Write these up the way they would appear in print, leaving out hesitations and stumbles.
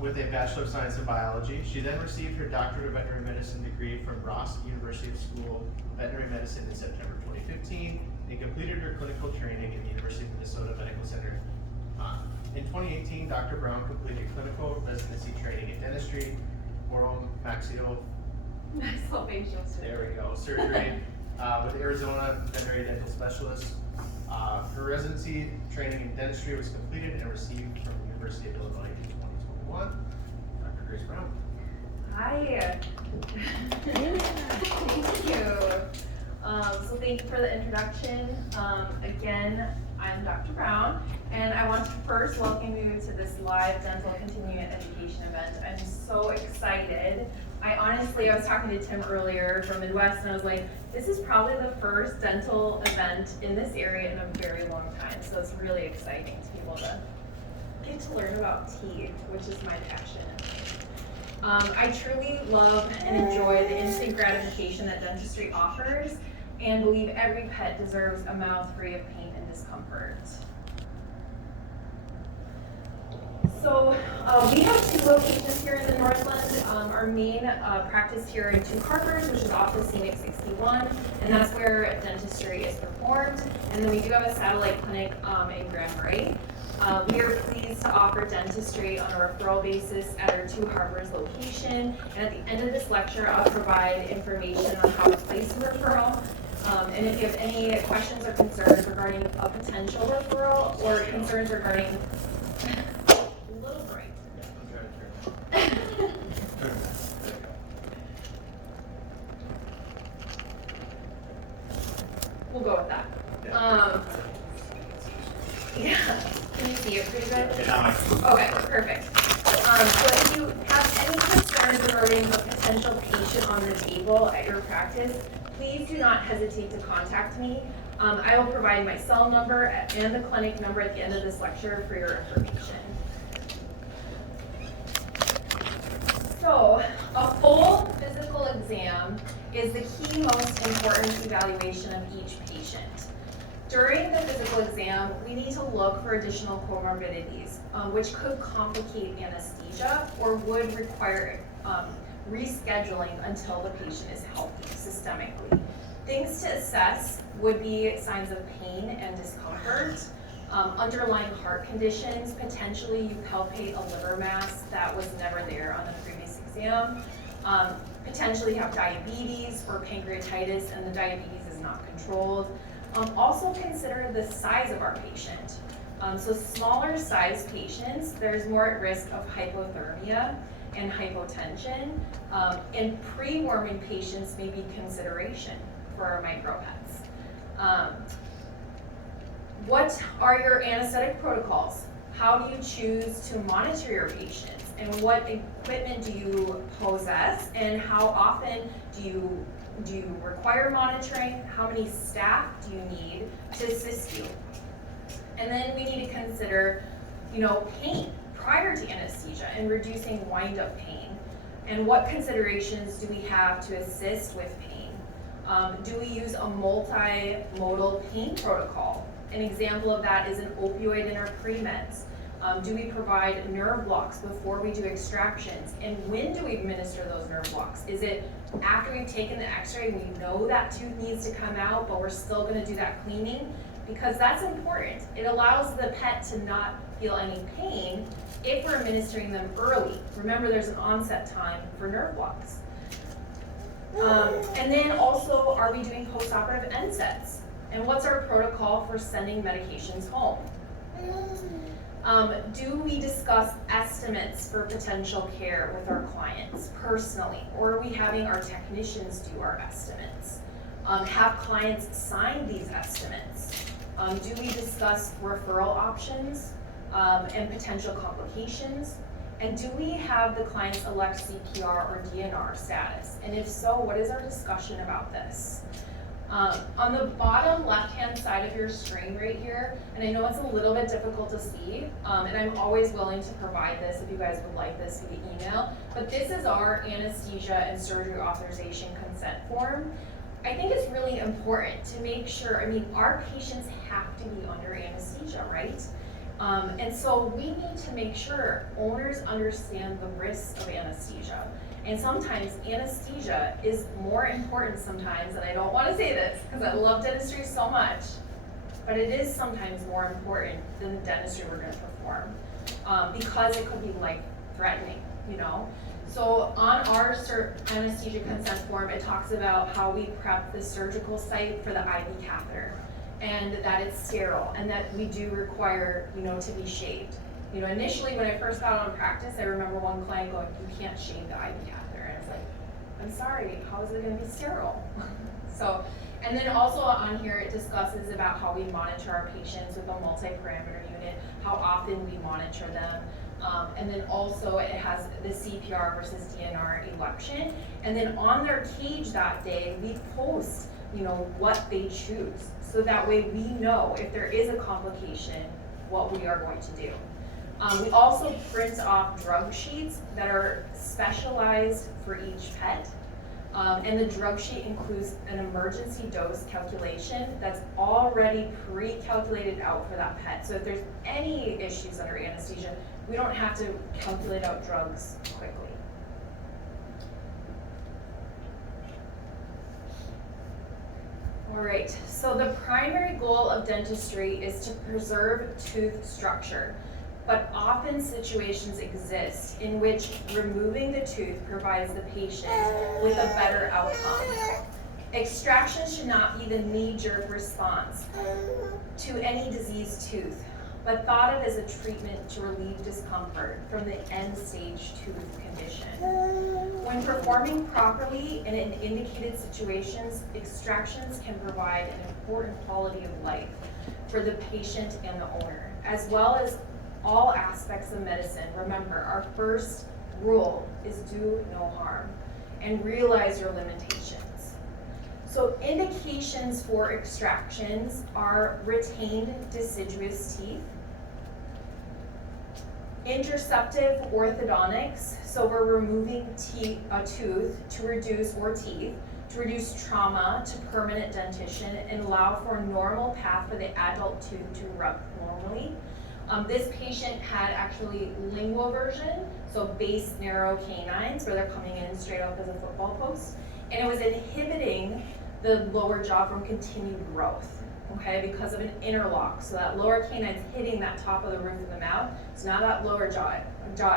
with a Bachelor of Science in Biology. She then received her Doctorate of Veterinary Medicine degree from Ross University School of Veterinary Medicine in September 2015 and completed her clinical training in the University of Minnesota Medical Center. In 2018, Dr. Brown completed clinical residency training in dentistry, oral maxillofacial there we go, surgery with Arizona Veterinary Dental Specialist. Her residency training in dentistry was completed and received from the University of Illinois in 2021. Dr. Grace Brown. Hi. Thank you. So thank you for the introduction. Again, I'm Dr. Brown, and I want to first welcome you to this live dental continuing education event. I'm so excited. I was talking to Tim earlier from Midwest, and I was like, this is probably the first dental event in this area in a very long time. So it's really exciting to be able to get to learn about teeth, which is my passion. I truly love and enjoy the instant gratification that dentistry offers, and believe every pet deserves a mouth free of pain and discomfort. So we have 2 locations here in the Northland. Our main practice here in Two Harbors, which is off the Scenic 61, and that's where dentistry is performed. And then we do have a satellite clinic in Grand Marais. We are pleased to offer dentistry on a referral basis at our Two Harbors location. And at the end of this lecture, I'll provide information on how to place a referral. And if you have any questions or concerns regarding a potential referral or concerns regarding a little bright. I'm trying to turn it. We'll go with that. Yeah. Can you see it pretty good? Yeah. Okay, perfect. So if you have any concerns regarding a potential patient on the table at your practice, please do not hesitate to contact me. I will provide my cell number and the clinic number at the end of this lecture for your information. So, a full physical exam is the key most important evaluation of each patient. During the physical exam, we need to look for additional comorbidities, which could complicate anesthesia or would require rescheduling until the patient is healthy systemically. Things to assess would be signs of pain and discomfort, underlying heart conditions, potentially you palpate a liver mass that was never there on the previous exam, potentially have diabetes or pancreatitis and the diabetes is not controlled. Also consider the size of our patient. So smaller size patients, there's more at risk of hypothermia and hypotension, and pre-warming patients may be consideration for our micropets. What are your anesthetic protocols? How do you choose to monitor your patients? And what equipment do you possess? And how often do you require monitoring? How many staff do you need to assist you? And then we need to consider, pain prior to anesthesia and reducing wind-up pain. And what considerations do we have to assist with pain? Do we use a multimodal pain protocol? An example of that is an opioid in our pre-meds. Do we provide nerve blocks before we do extractions? And when do we administer those nerve blocks? Is it after we've taken the x-ray, we know that tooth needs to come out, but we're still gonna do that cleaning? Because that's important. It allows the pet to not feel any pain if we're administering them early. Remember, there's an onset time for nerve blocks. And then also, are we doing post-operative NSAIDs? And what's our protocol for sending medications home? Do we discuss estimates for potential care with our clients personally, or are we having our technicians do our estimates? Have clients sign these estimates? Do we discuss referral options and potential complications? And do we have the clients elect CPR or DNR status? And if so, what is our discussion about this? On the bottom left-hand side of your screen right here, and I know it's a little bit difficult to see, and I'm always willing to provide this if you guys would like this via email, but this is our anesthesia and surgery authorization consent form. I think it's really important to make sure, our patients have to be under anesthesia, right? And so we need to make sure owners understand the risks of anesthesia. And sometimes anesthesia is more important sometimes, and I don't want to say this because I love dentistry so much, but it is sometimes more important than the dentistry we're going to perform, because it could be life-threatening, you know? So on our anesthesia consent form, it talks about how we prep the surgical site for the IV catheter, and that it's sterile, and that we do require, you know, to be shaved. You know, initially when I first got on practice, I remember one client going, "You can't shave the IV catheter," and I was like, "I'm sorry, how is it going to be sterile?" So, and then also on here it discusses about how we monitor our patients with a multi-parameter unit, how often we monitor them. And then also it has the CPR versus DNR election. And then on their cage that day, we post, you know, what they choose. So that way we know if there is a complication, what we are going to do. We also print off drug sheets that are specialized for each pet. And the drug sheet includes an emergency dose calculation that's already pre-calculated out for that pet. So if there's any issues under anesthesia, we don't have to calculate out drugs quickly. All right, so the primary goal of dentistry is to preserve tooth structure, but often situations exist in which removing the tooth provides the patient with a better outcome. Extraction should not be the knee-jerk response to any diseased tooth, but thought of as a treatment to relieve discomfort from the end-stage tooth condition. When performing properly and in indicated situations, extractions can provide an important quality of life for the patient and the owner, as well as all aspects of medicine. Remember, our first rule is do no harm and realize your limitations. So indications for extractions are retained deciduous teeth, interceptive orthodontics, so we're removing a tooth to reduce, or teeth, to reduce trauma to permanent dentition and allow for a normal path for the adult tooth to erupt normally. This patient had actually lingual version, so base narrow canines where they're coming in straight up as a football post, and it was inhibiting the lower jaw from continued growth, okay, because of an interlock. So that lower canine's hitting that top of the roof of the mouth, so now that lower jaw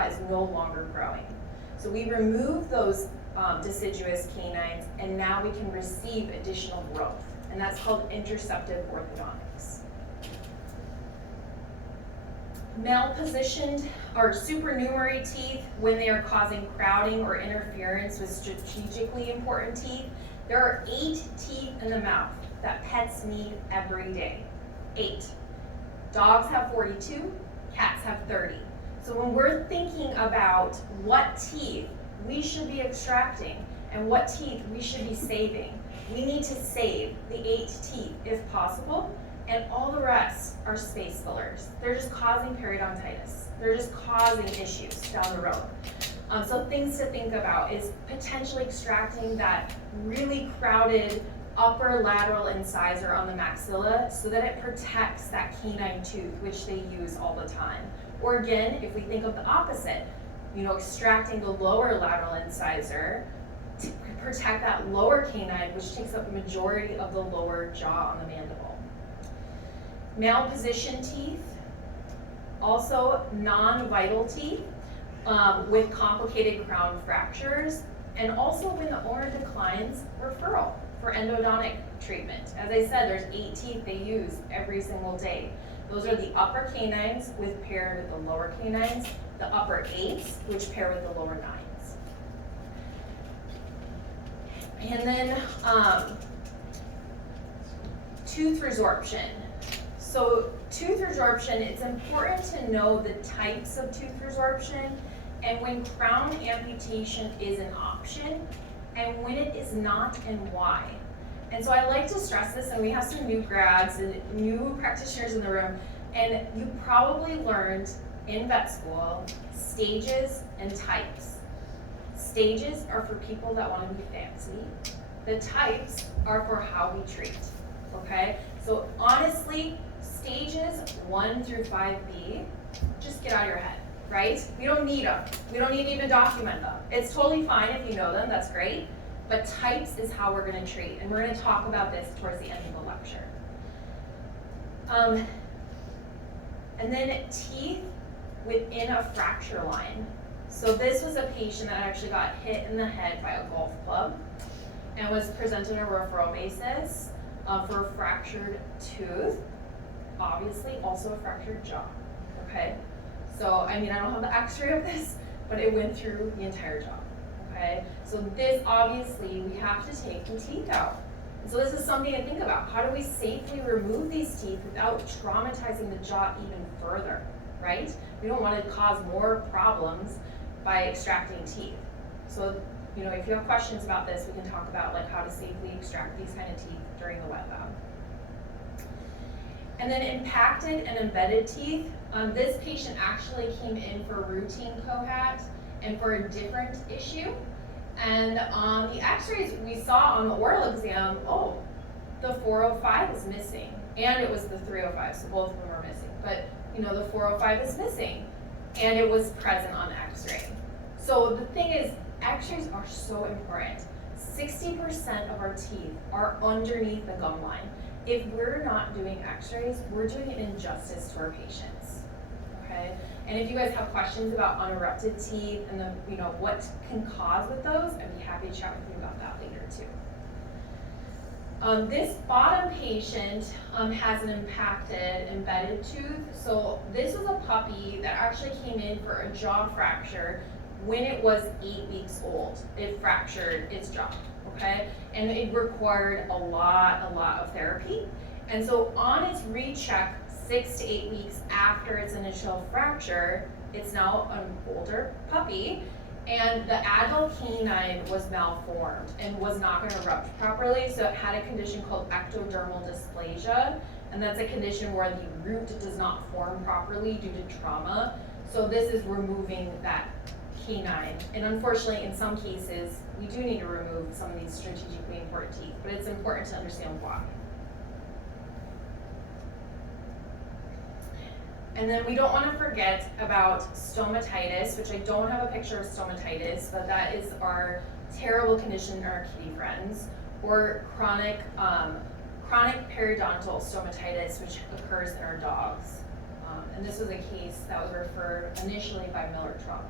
is no longer growing. So we remove those deciduous canines, and now we can receive additional growth, and that's called interceptive orthodontics. Malpositioned or supernumerary teeth, when they are causing crowding or interference with strategically important teeth. There are 8 teeth in the mouth that pets need every day. 8. Dogs have 42, cats have 30. So when we're thinking about what teeth we should be extracting and what teeth we should be saving, we need to save the 8 teeth if possible, and all the rest are space fillers. They're just causing periodontitis. They're just causing issues down the road. So things to think about is potentially extracting that really crowded upper lateral incisor on the maxilla so that it protects that canine tooth, which they use all the time. Or again, if we think of the opposite, you know, extracting the lower lateral incisor to protect that lower canine, which takes up the majority of the lower jaw on the mandible. Malpositioned teeth, also non-vital teeth with complicated crown fractures, and also when the owner declines, referral for endodontic treatment. As I said, there's 8 teeth they use every single day. Those are the upper canines paired with the lower canines, the upper 8s which pair with the lower 9s. And then tooth resorption. So tooth resorption, it's important to know the types of tooth resorption and when crown amputation is an option and when it is not and why. And so I like to stress this, and we have some new grads and new practitioners in the room, and you probably learned in vet school stages and types. Stages are for people that want to be fancy. The types are for how we treat, okay? So honestly, stages 1 through 5B, just get out of your head, right? We don't need them. We don't need to even document them. It's totally fine if you know them, that's great. But types is how we're gonna treat, and we're gonna talk about this towards the end of the lecture. And then teeth within a fracture line. So this was a patient that actually got hit in the head by a golf club and was presented on a referral basis for a fractured tooth, obviously also a fractured jaw, okay? So, I mean, I don't have the x-ray of this, but it went through the entire jaw, okay? So this, obviously, we have to take the teeth out. And so this is something to think about. How do we safely remove these teeth without traumatizing the jaw even further, right? We don't want to cause more problems by extracting teeth. So, you know, if you have questions about this, we can talk about like how to safely extract these kind of teeth during the wet lab. And then impacted and embedded teeth. This patient actually came in for routine cohat and for a different issue. And on the x-rays we saw on the oral exam, oh, the 405 is missing. And it was the 305, so both of them were missing. But, you know, the 405 is missing. And it was present on x-ray. So the thing is, x-rays are so important. 60% of our teeth are underneath the gum line. If we're not doing x-rays, we're doing an injustice to our patients, okay? And if you guys have questions about unerupted teeth and the, you know, what can cause with those, I'd be happy to chat with you about that later too. This bottom patient has an impacted embedded tooth. So this was a puppy that actually came in for a jaw fracture when it was 8 weeks old. It fractured its jaw, okay? And it required a lot of therapy. And so on its recheck 6 to 8 weeks after its initial fracture, it's now an older puppy, and the adult canine was malformed and was not going to erupt properly, so it had a condition called ectodermal dysplasia, and that's a condition where the root does not form properly due to trauma. So this is removing that canine, and unfortunately in some cases we do need to remove some of these strategically important teeth, but it's important to understand why. And then we don't want to forget about stomatitis, which I don't have a picture of stomatitis, but that is our terrible condition in our kitty friends, or chronic periodontal stomatitis, which occurs in our dogs. And this was a case that was referred initially by Miller Trump.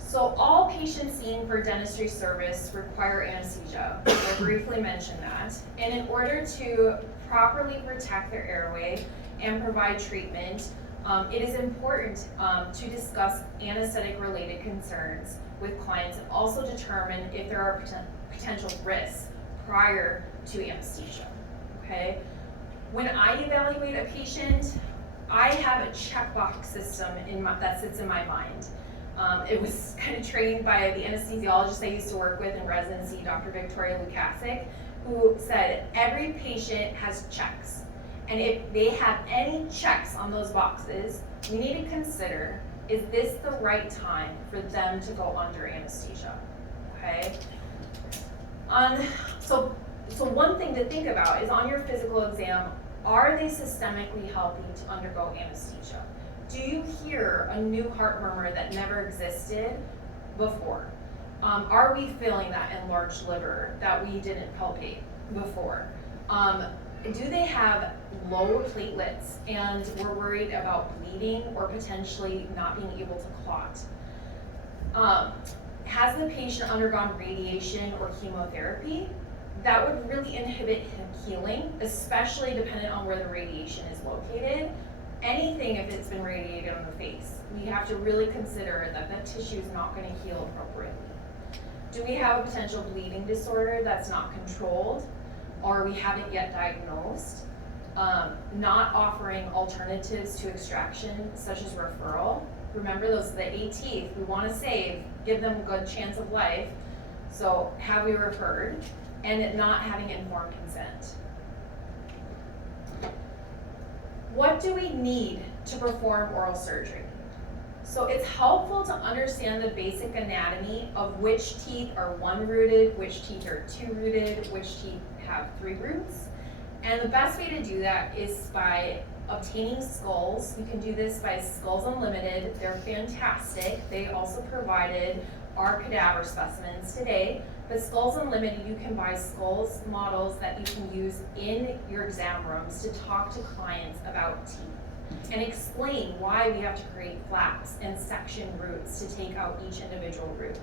So all patients seen for dentistry service require anesthesia. I briefly mentioned that. And in order to properly protect their airway and provide treatment, it is important to discuss anesthetic-related concerns with clients and also determine if there are potential risks prior to anesthesia, okay? When I evaluate a patient, I have a checkbox system that sits in my mind. It was kind of trained by the anesthesiologist I used to work with in residency, Dr. Victoria Lukasic, who said every patient has checks. And if they have any checks on those boxes, we need to consider, is this the right time for them to go under anesthesia, okay? So one thing to think about is on your physical exam, are they systemically helping to undergo anesthesia? Do you hear a new heart murmur that never existed before? Are we feeling that enlarged liver that we didn't palpate before? Do they have low platelets and we're worried about bleeding or potentially not being able to clot? Has the patient undergone radiation or chemotherapy? That would really inhibit healing, especially dependent on where the radiation is located. Anything if it's been radiated on the face, we have to really consider that that tissue is not going to heal appropriately. Do we have a potential bleeding disorder that's not controlled, or we haven't yet diagnosed? Not offering alternatives to extraction, such as referral. Remember, those are the 8 teeth we want to save, give them a good chance of life. So have we referred? And not having informed consent. What do we need to perform oral surgery? So it's helpful to understand the basic anatomy of which teeth are one rooted, which teeth are two rooted, which teeth have three roots. And the best way to do that is by obtaining skulls. You can do this by Skulls Unlimited. They're fantastic. They also provided our cadaver specimens today. But Skulls Unlimited, you can buy skulls models that you can use in your exam rooms to talk to clients about teeth and explain why we have to create flaps and section roots to take out each individual root.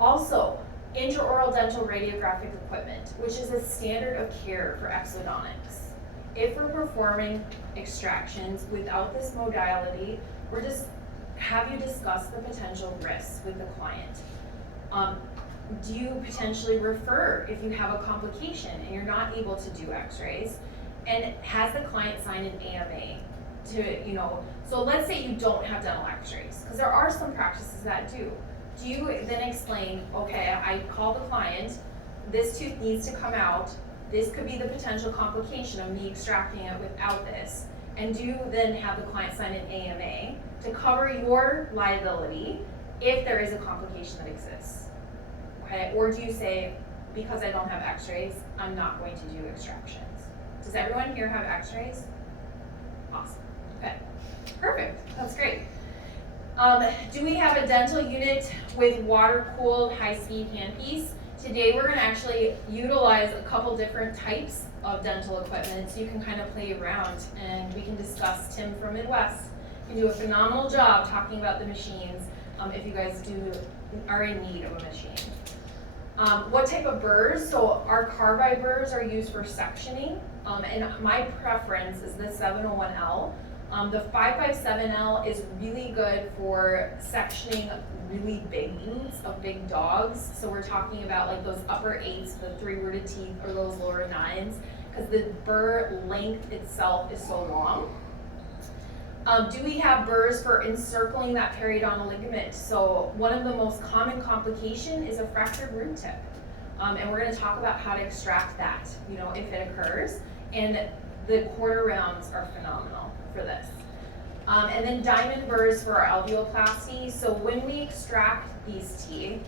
Also, intraoral dental radiographic equipment, which is a standard of care for exodontics. If we're performing extractions without this modality, we're just have you discuss the potential risks with the client. Do you potentially refer if you have a complication and you're not able to do x-rays? And has the client signed an AMA to, so let's say you don't have dental x-rays, because there are some practices that do. Do you then explain, okay, I call the client, this tooth needs to come out, this could be the potential complication of me extracting it without this, and do you then have the client sign an AMA to cover your liability if there is a complication that exists, okay? Or do you say, because I don't have x-rays, I'm not going to do extractions? Does everyone here have x-rays? Awesome, okay, perfect, that's great. Do we have a dental unit with water-cooled high-speed handpiece? Today we're gonna actually utilize a couple different types of dental equipment so you can kind of play around and we can discuss. Tim from Midwest can do a phenomenal job talking about the machines if you guys are in need of a machine. What type of burrs? So our carbide burrs are used for sectioning, and my preference is the 701L. The 557L is really good for sectioning really big roots of big dogs. So we're talking about like those upper 8s, the 3-rooted teeth, or those lower 9s, because the burr length itself is so long. Do we have burrs for encircling that periodontal ligament? So one of the most common complication is a fractured root tip. And we're gonna talk about how to extract that, if it occurs. And the quarter rounds are phenomenal for this. And then diamond burrs for our alveoplasty. So when we extract these teeth,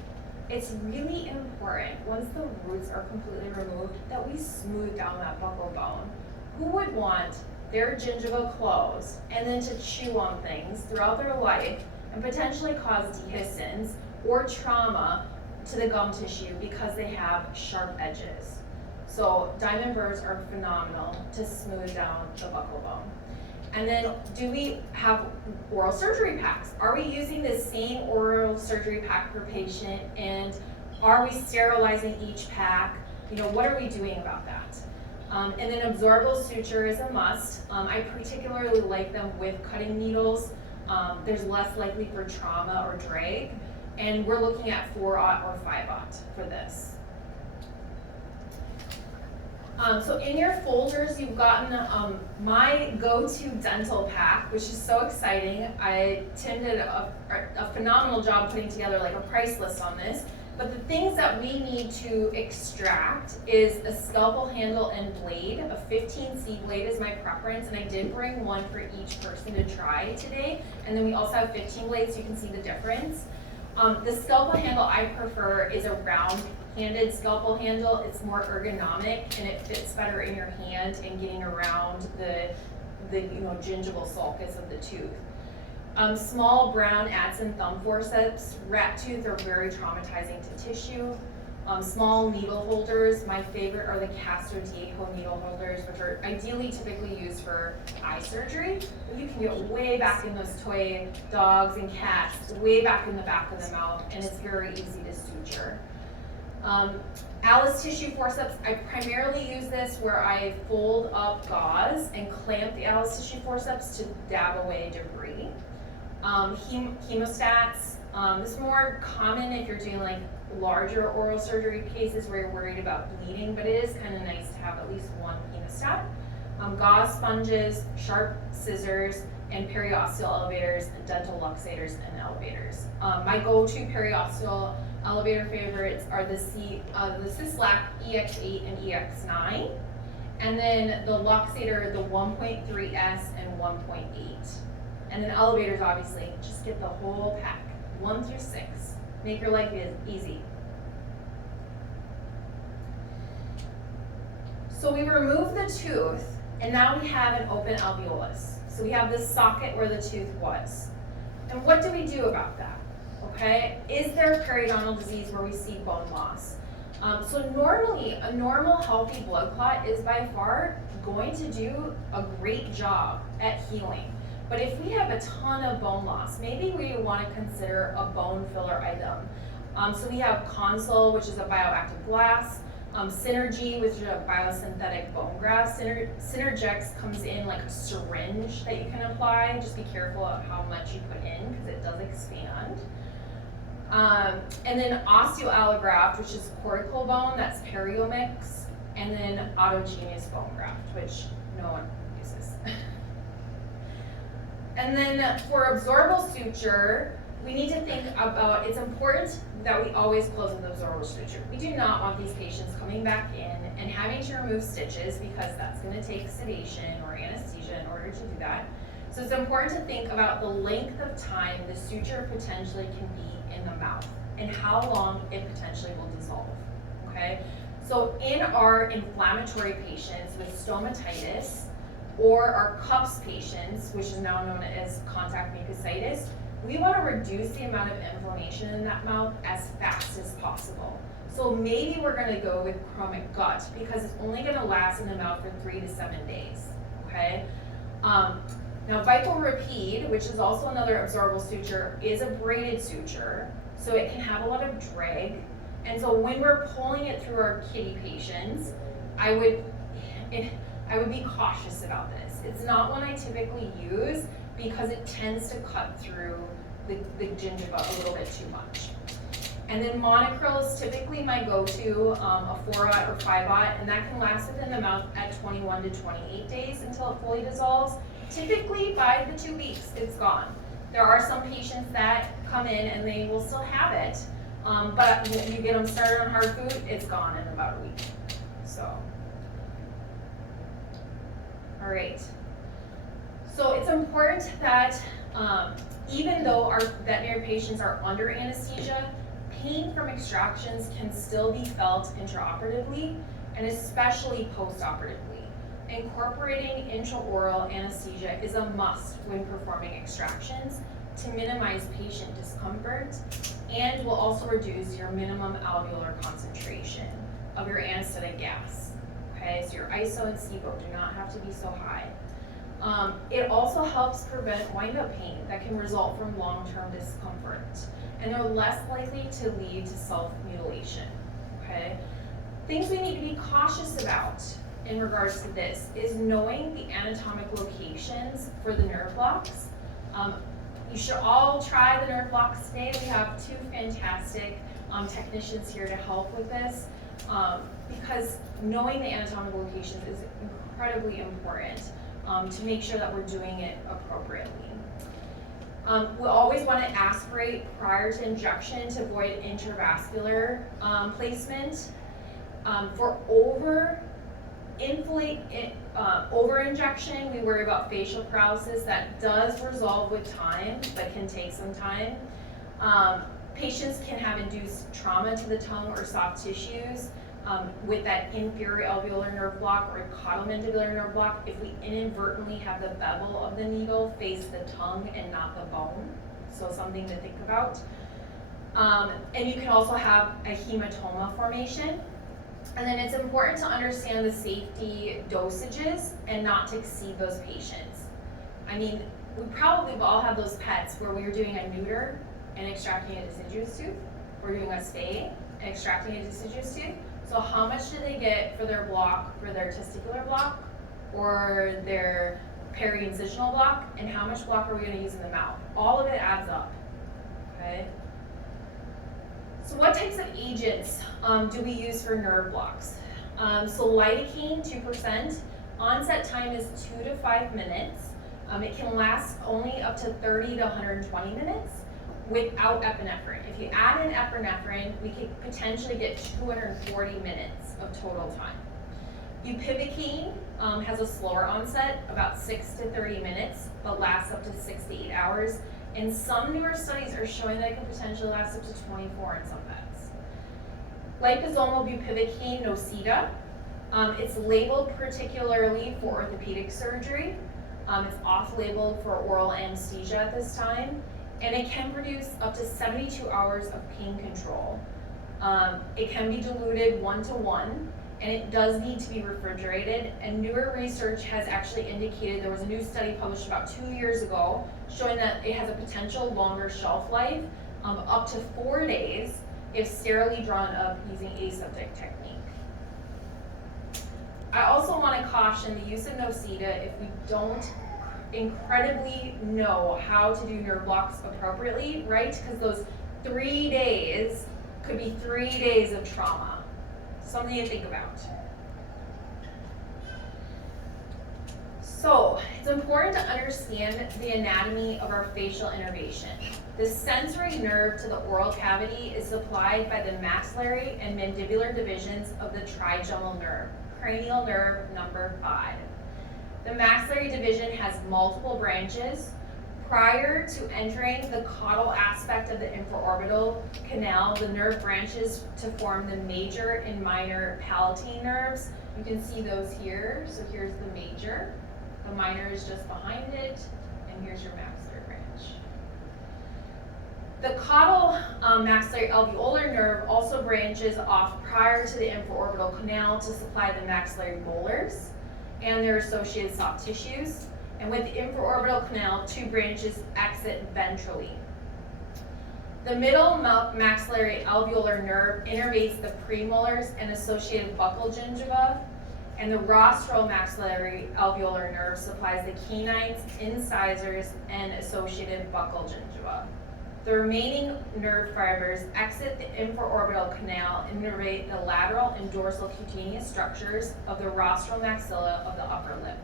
it's really important, once the roots are completely removed, that we smooth down that buccal bone. Who would want their gingiva closed and then to chew on things throughout their life and potentially cause dehiscence or trauma to the gum tissue because they have sharp edges? So diamond burrs are phenomenal to smooth down the buccal bone. And then, do we have oral surgery packs? Are we using the same oral surgery pack per patient, and are we sterilizing each pack? What are we doing about that? And then absorbable suture is a must. I particularly like them with cutting needles. There's less likely for trauma or drag, and we're looking at 4/0 or 5/0 for this. So in your folders, you've gotten my go-to dental pack, which is so exciting. Tim did a phenomenal job putting together like a price list on this. But the things that we need to extract is a scalpel handle and blade. A 15C blade is my preference, and I did bring one for each person to try today. And then we also have 15 blades, so you can see the difference. The scalpel handle I prefer is a round-handed scalpel handle. It's more ergonomic and it fits better in your hand and getting around the gingival sulcus of the tooth. Small brown adze and thumb forceps, rat tooth are very traumatizing to tissue. Small needle holders, my favorite are the Castro Diego needle holders, which are ideally typically used for eye surgery. But you can get way back in those toy dogs and cats, way back in the back of the mouth, and it's very easy to suture. Alice tissue forceps, I primarily use this where I fold up gauze and clamp the Alice tissue forceps to dab away debris. Hemostats, this is more common if you're doing like larger oral surgery cases where you're worried about bleeding, but it is kind of nice to have at least one hemostat. Gauze sponges, sharp scissors, and periosteal elevators, and dental luxators and elevators. My go-to periosteal elevator favorites are the Syslac EX8 and EX9, and then the luxator, the 1.3S and 1.8. And then elevators, obviously, just get the whole pack, 1 through 6. Make your life easy. So we remove the tooth, and now we have an open alveolus. So we have this socket where the tooth was. And what do we do about that? Okay, is there periodontal disease where we see bone loss? So normally, a normal healthy blood clot is by far going to do a great job at healing. But if we have a ton of bone loss, maybe we want to consider a bone filler item. So we have Consul, which is a bioactive glass, Synergy, which is a biosynthetic bone graft. Synergex comes in like a syringe that you can apply. Just be careful of how much you put in because it does expand. And then osteoallograft, which is cortical bone, that's Periomix. And then autogenous bone graft, which no one uses. And then for absorbable suture, we need to think about, it's important that we always close with absorbable suture. We do not want these patients coming back in and having to remove stitches because that's going to take sedation or anesthesia in order to do that. So it's important to think about the length of time the suture potentially can be in the mouth and how long it potentially will dissolve, okay? So in our inflammatory patients with stomatitis or our cups patients, which is now known as contact mucositis, we want to reduce the amount of inflammation in that mouth as fast as possible. So maybe we're going to go with chromic gut because it's only going to last in the mouth for 3 to 7 days, okay? Now Vicalrapide, which is also another absorbable suture, is a braided suture, so it can have a lot of drag. And so when we're pulling it through our kitty patients, I would be cautious about this. It's not one I typically use because it tends to cut through the gingiva a little bit too much. And then Monocryl is typically my go-to, a 4-aught or 5-aught, and that can last within the mouth at 21 to 28 days until it fully dissolves. Typically by the 2 weeks, it's gone. There are some patients that come in and they will still have it, but when you get them started on hard food, it's gone in about a week. So, all right. So it's important that even though our veterinary patients are under anesthesia, pain from extractions can still be felt intraoperatively and especially postoperatively. Incorporating intraoral anesthesia is a must when performing extractions to minimize patient discomfort and will also reduce your minimum alveolar concentration of your anesthetic gas. Okay, so your ISO and SIBO do not have to be so high. It also helps prevent wind-up pain that can result from long-term discomfort, and they're less likely to lead to self-mutilation, okay? Things we need to be cautious about in regards to this is knowing the anatomic locations for the nerve blocks. You should all try the nerve blocks today. We have 2 fantastic technicians here to help with this because knowing the anatomic locations is incredibly important to make sure that we're doing it appropriately. We always want to aspirate prior to injection to avoid intravascular placement. For over-injection, we worry about facial paralysis. That does resolve with time, but can take some time. Patients can have induced trauma to the tongue or soft tissues with that inferior alveolar nerve block or caudomandibular nerve block if we inadvertently have the bevel of the needle face the tongue and not the bone. So something to think about. And you can also have a hematoma formation. And then it's important to understand the safety dosages and not to exceed those patients. I mean, we probably all have those pets where we were doing a neuter and extracting a deciduous tooth. We're doing a spay and extracting a deciduous tooth. So how much do they get for their block, for their testicular block, or their peri-incisional block, and how much block are we going to use in the mouth? All of it adds up, okay? So what types of agents do we use for nerve blocks? So lidocaine, 2%. Onset time is 2 to 5 minutes. It can last only up to 30 to 120 minutes without epinephrine. If you add in epinephrine, we could potentially get 240 minutes of total time. Bupivacaine has a slower onset, about 6 to 30 minutes, but lasts up to 6 to 8 hours. And some newer studies are showing that it can potentially last up to 24 in some vets. Liposomal bupivacaine Nocita. It's labeled particularly for orthopedic surgery. It's off-label for oral anesthesia at this time, and it can produce up to 72 hours of pain control. It can be diluted 1-to-1, and it does need to be refrigerated, and newer research has actually indicated, there was a new study published about 2 years ago showing that it has a potential longer shelf life, up to 4 days, if sterilely drawn up using aseptic technique. I also want to caution the use of Nocita if we don't incredibly know how to do nerve blocks appropriately, right? Because those 3 days could be 3 days of trauma. Something to think about. So, it's important to understand the anatomy of our facial innervation. The sensory nerve to the oral cavity is supplied by the maxillary and mandibular divisions of the trigeminal nerve, cranial nerve number 5. The maxillary division has multiple branches. Prior to entering the caudal aspect of the infraorbital canal, the nerve branches to form the major and minor palatine nerves. You can see those here. So here's the major. The minor is just behind it, and here's your maxillary branch. The caudal maxillary alveolar nerve also branches off prior to the infraorbital canal to supply the maxillary molars and their associated soft tissues. And with the infraorbital canal, 2 branches exit ventrally. The middle maxillary alveolar nerve innervates the premolars and associated buccal gingiva, and the rostral maxillary alveolar nerve supplies the canines, incisors, and associated buccal gingiva. The remaining nerve fibers exit the infraorbital canal and innervate the lateral and dorsal cutaneous structures of the rostral maxilla of the upper lip.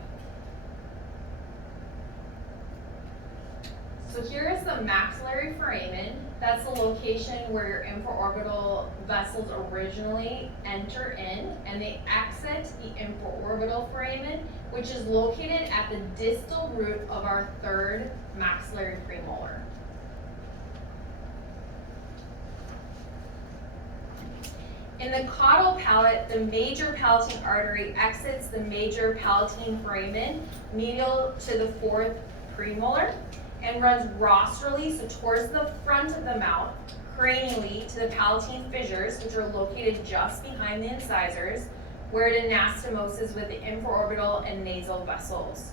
So here is the maxillary foramen. That's the location where your infraorbital vessels originally enter in, and they exit the infraorbital foramen, which is located at the distal root of our 3rd maxillary premolar. In the caudal palate, the major palatine artery exits the major palatine foramen medial to the 4th premolar and runs rostrally, so towards the front of the mouth, cranially to the palatine fissures, which are located just behind the incisors, where it anastomoses with the infraorbital and nasal vessels.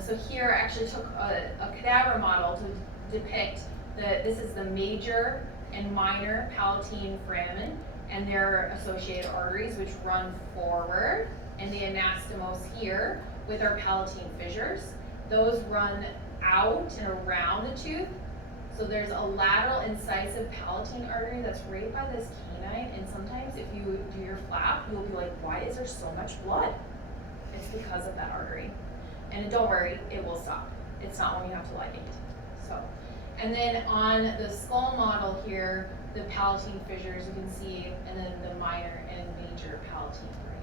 So here I actually took a cadaver model to depict this is the major and minor palatine foramen and their associated arteries, which run forward, and the anastomose here with our palatine fissures. Those run out and around the tooth. So there's a lateral incisive palatine artery that's right by this canine, and sometimes if you do your flap, you'll be like, why is there so much blood? It's because of that artery. And don't worry, it will stop. It's not when you have to ligate. So, and then on the skull model here, the palatine fissures you can see, and then the minor and major palatine foramen.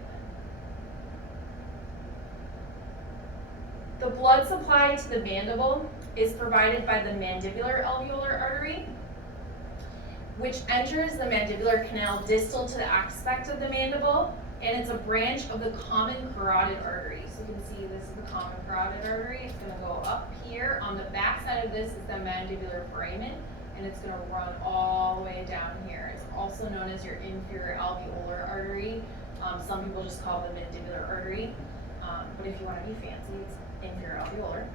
The blood supply to the mandible is provided by the mandibular alveolar artery, which enters the mandibular canal distal to the aspect of the mandible, and it's a branch of the common carotid artery. So you can see this is the common carotid artery. It's going to go up here. On the back side of this is the mandibular foramen, and it's going to run all the way down here. It's also known as your inferior alveolar artery. Some people just call it the mandibular artery, but if you want to be fancy, it's inferior alveolar.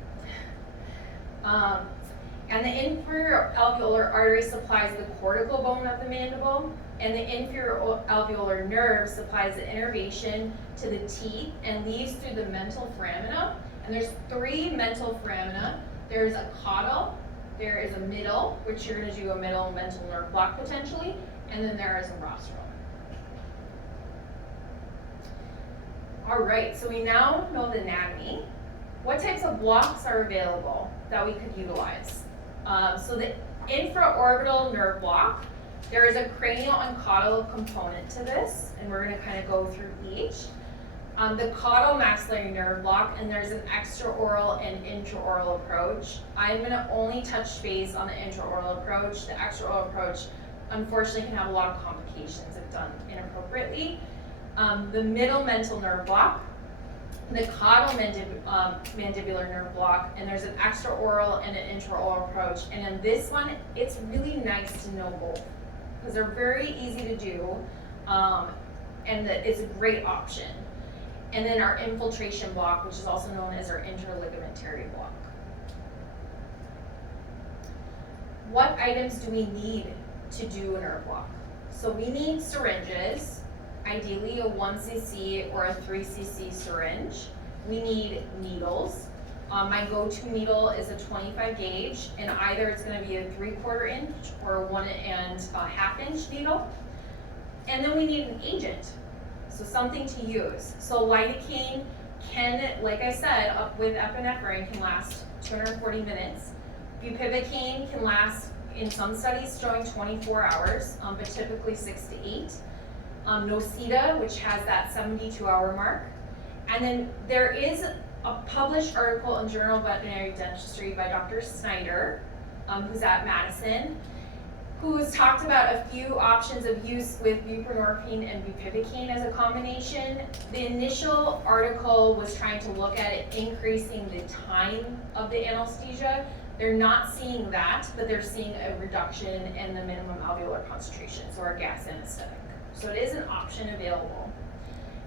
And the inferior alveolar artery supplies the cortical bone of the mandible, and the inferior alveolar nerve supplies the innervation to the teeth and leads through the mental foramina. And there's 3 mental foramina. There's a caudal, there is a middle, which you're going to do a middle mental nerve block potentially, and then there is a rostral. All right, so we now know the anatomy. What types of blocks are available that we could utilize? So the infraorbital nerve block, there is a cranial and caudal component to this, and we're going to kind of go through each. The caudal maxillary nerve block, and there's an extraoral and intraoral approach. I'm gonna only touch base on the intraoral approach. The extraoral approach, unfortunately, can have a lot of complications if done inappropriately. The middle mental nerve block, the caudal mandibular nerve block, and there's an extraoral and an intraoral approach. And in this one, it's really nice to know both because they're very easy to do, and it's a great option. And then our infiltration block, which is also known as our interligamentary block. What items do we need to do a nerve block? So we need syringes, ideally a 1 cc or a 3 cc syringe. We need needles. My go-to needle is a 25 gauge, and either it's gonna be a 3/4 inch or a 1 1/2 inch needle. And then we need an agent. So something to use. So lidocaine can, like I said, up with epinephrine, can last 240 minutes. Bupivacaine can last, in some studies, showing 24 hours, but typically 6 to 8. Nocita, which has that 72-hour mark. And then there is a published article in Journal of Veterinary Dentistry by Dr. Snyder, who's at Madison, who's talked about a few options of use with buprenorphine and bupivacaine as a combination. The initial article was trying to look at it increasing the time of the anesthesia. They're not seeing that, but they're seeing a reduction in the minimum alveolar concentration, so our gas anesthetic. So it is an option available.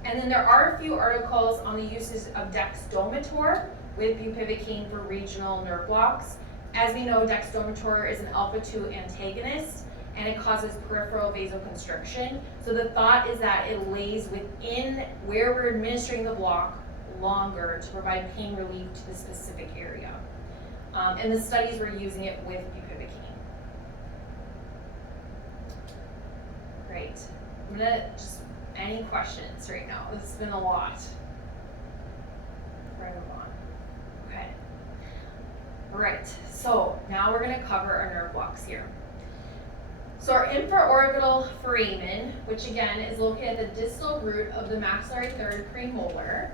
And then there are a few articles on the uses of dexdomitor with bupivacaine for regional nerve blocks. As we know, dexdomitor is an alpha-2 antagonist, and it causes peripheral vasoconstriction. So the thought is that it lays within where we're administering the block longer to provide pain relief to the specific area. And the studies were using it with bupivacaine. Great. I'm gonna just, any questions right now? This has been a lot. Right on. Okay. All right, so now we're gonna cover our nerve blocks here. So our infraorbital foramen, which again is located at the distal root of the maxillary third premolar,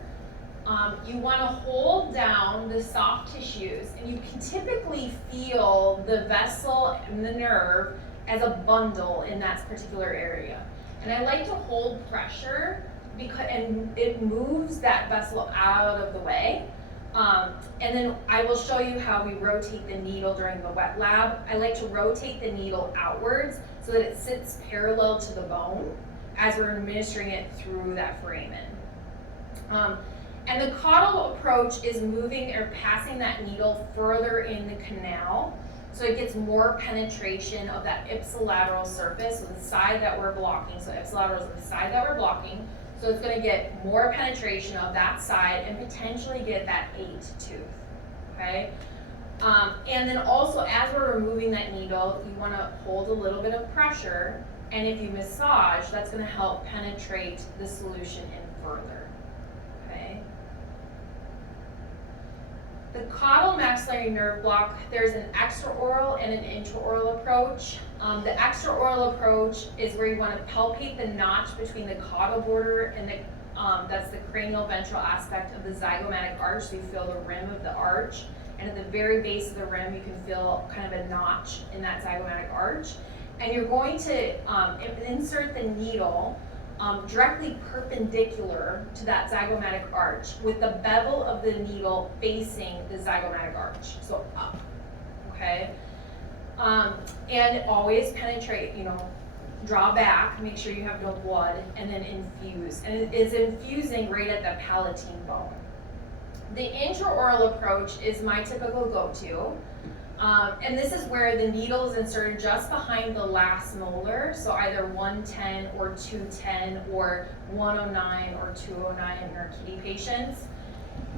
you wanna hold down the soft tissues, and you can typically feel the vessel and the nerve as a bundle in that particular area. And I like to hold pressure and it moves that vessel out of the way. And then I will show you how we rotate the needle during the wet lab. I like to rotate the needle outwards so that it sits parallel to the bone as we're administering it through that foramen. And the caudal approach is moving or passing that needle further in the canal, so it gets more penetration of that ipsilateral surface, so the side that we're blocking. So ipsilateral is the side that we're blocking. So it's gonna get more penetration of that side and potentially get that 8 tooth, okay? And then also, as we're removing that needle, you wanna hold a little bit of pressure, and if you massage, that's gonna help penetrate the solution in further, okay? The caudal maxillary nerve block, there's an extraoral and an intraoral approach. The extraoral approach is where you want to palpate the notch between the caudal border and that's the cranial ventral aspect of the zygomatic arch, so you feel the rim of the arch. And at the very base of the rim, you can feel kind of a notch in that zygomatic arch. And you're going to insert the needle directly perpendicular to that zygomatic arch with the bevel of the needle facing the zygomatic arch, so up, okay? And always penetrate, draw back, make sure you have no blood, and then infuse. And it is infusing right at the palatine bone. The intraoral approach is my typical go-to. And this is where the needle is inserted just behind the last molar, so either 110 or 210 or 109 or 209 in our kitty patients.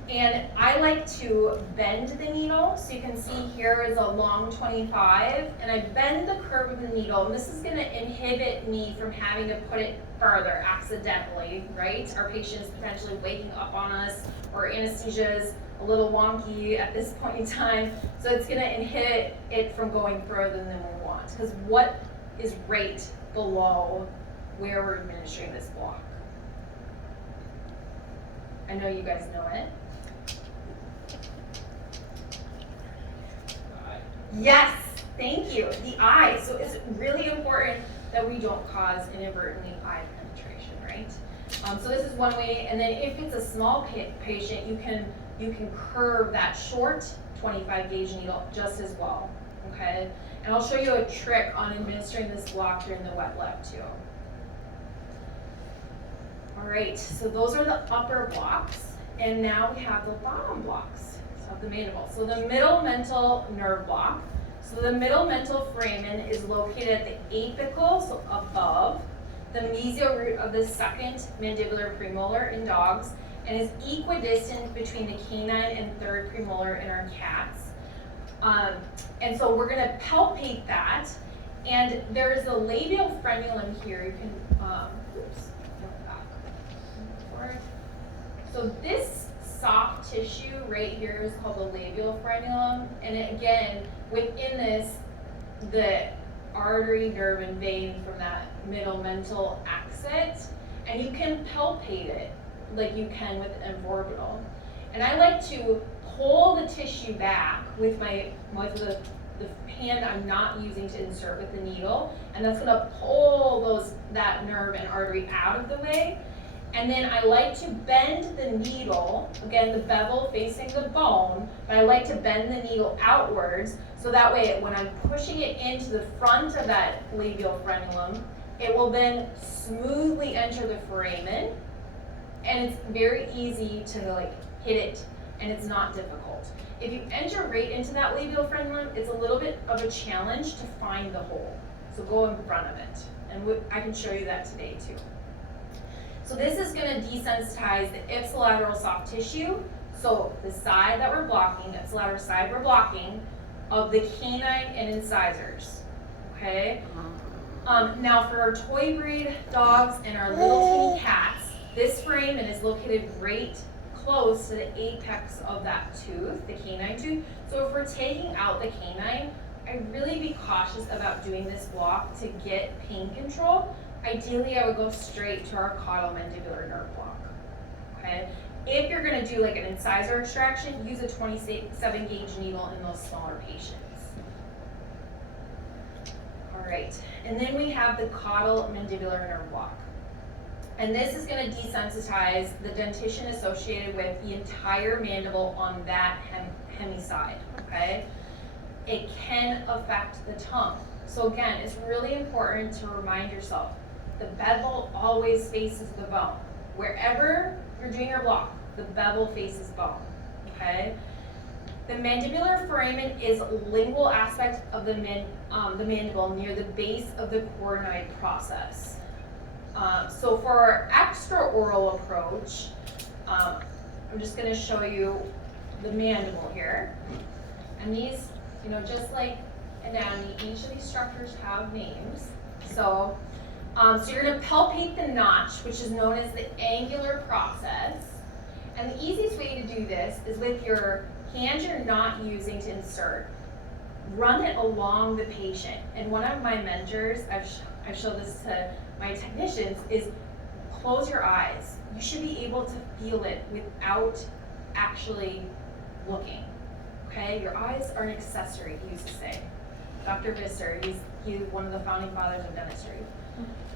And I like to bend the needle, so you can see here is a long 25, and I bend the curve of the needle, and this is gonna inhibit me from having to put it further accidentally, right? Our patients potentially waking up on us, or anesthesia is a little wonky at this point in time, so it's gonna inhibit it from going further than we want, because what is right below where we're administering this block? I know you guys know it. Yes, thank you. The eye. So it's really important that we don't cause inadvertently eye penetration, right? So this is one way. And then if it's a small patient, you can curve that short 25 gauge needle just as well. Okay. And I'll show you a trick on administering this block during the wet lab too. All right. So those are the upper blocks, and now we have the bottom blocks. Of the mandible. So the middle mental nerve block. So the middle mental foramen is located at the apical, so above the mesial root of the second mandibular premolar in dogs, and is equidistant between the canine and third premolar in our cats. And so we're going to palpate that, and there is a labial frenulum here. You can, so this soft tissue right here is called the labial frenulum, and again, within this, the artery, nerve, and vein from that middle mental exit, and you can palpate it like you can with an orbital. And I like to pull the tissue back with the hand I'm not using to insert with the needle, and that's going to pull that nerve and artery out of the way. And then I like to bend the needle, again the bevel facing the bone, but I like to bend the needle outwards so that way when I'm pushing it into the front of that labial frenulum, it will then smoothly enter the foramen, and it's very easy to hit it, and it's not difficult. If you enter right into that labial frenulum, it's a little bit of a challenge to find the hole. So go in front of it, and I can show you that today too. So this is going to desensitize the ipsilateral soft tissue, so the side that we're blocking, ipsilateral side we're blocking, of the canine and incisors, okay? Now for our toy breed dogs and our little teeny cats, this foramen is located right close to the apex of that tooth, the canine tooth. So if we're taking out the canine, I'd really be cautious about doing this block to get pain control. Ideally, I would go straight to our caudal mandibular nerve block, okay? If you're gonna do like an incisor extraction, use a 27 gauge needle in those smaller patients. All right, and then we have the caudal mandibular nerve block. And this is gonna desensitize the dentition associated with the entire mandible on that hemiside, okay? It can affect the tongue. So again, it's really important to remind yourself, the bevel always faces the bone. Wherever you're doing your block, the bevel faces bone, okay? The mandibular foramen is a lingual aspect of the mandible near the base of the coronoid process. So for our extraoral approach, I'm just gonna show you the mandible here. And these, just like anatomy, each of these structures have names. So you're going to palpate the notch, which is known as the angular process. And the easiest way to do this is with your hand you're not using to insert. Run it along the patient. And one of my mentors, I've showed this to my technicians, is close your eyes. You should be able to feel it without actually looking. Okay? Your eyes are an accessory, he used to say. Dr. Visser, he's one of the founding fathers of dentistry.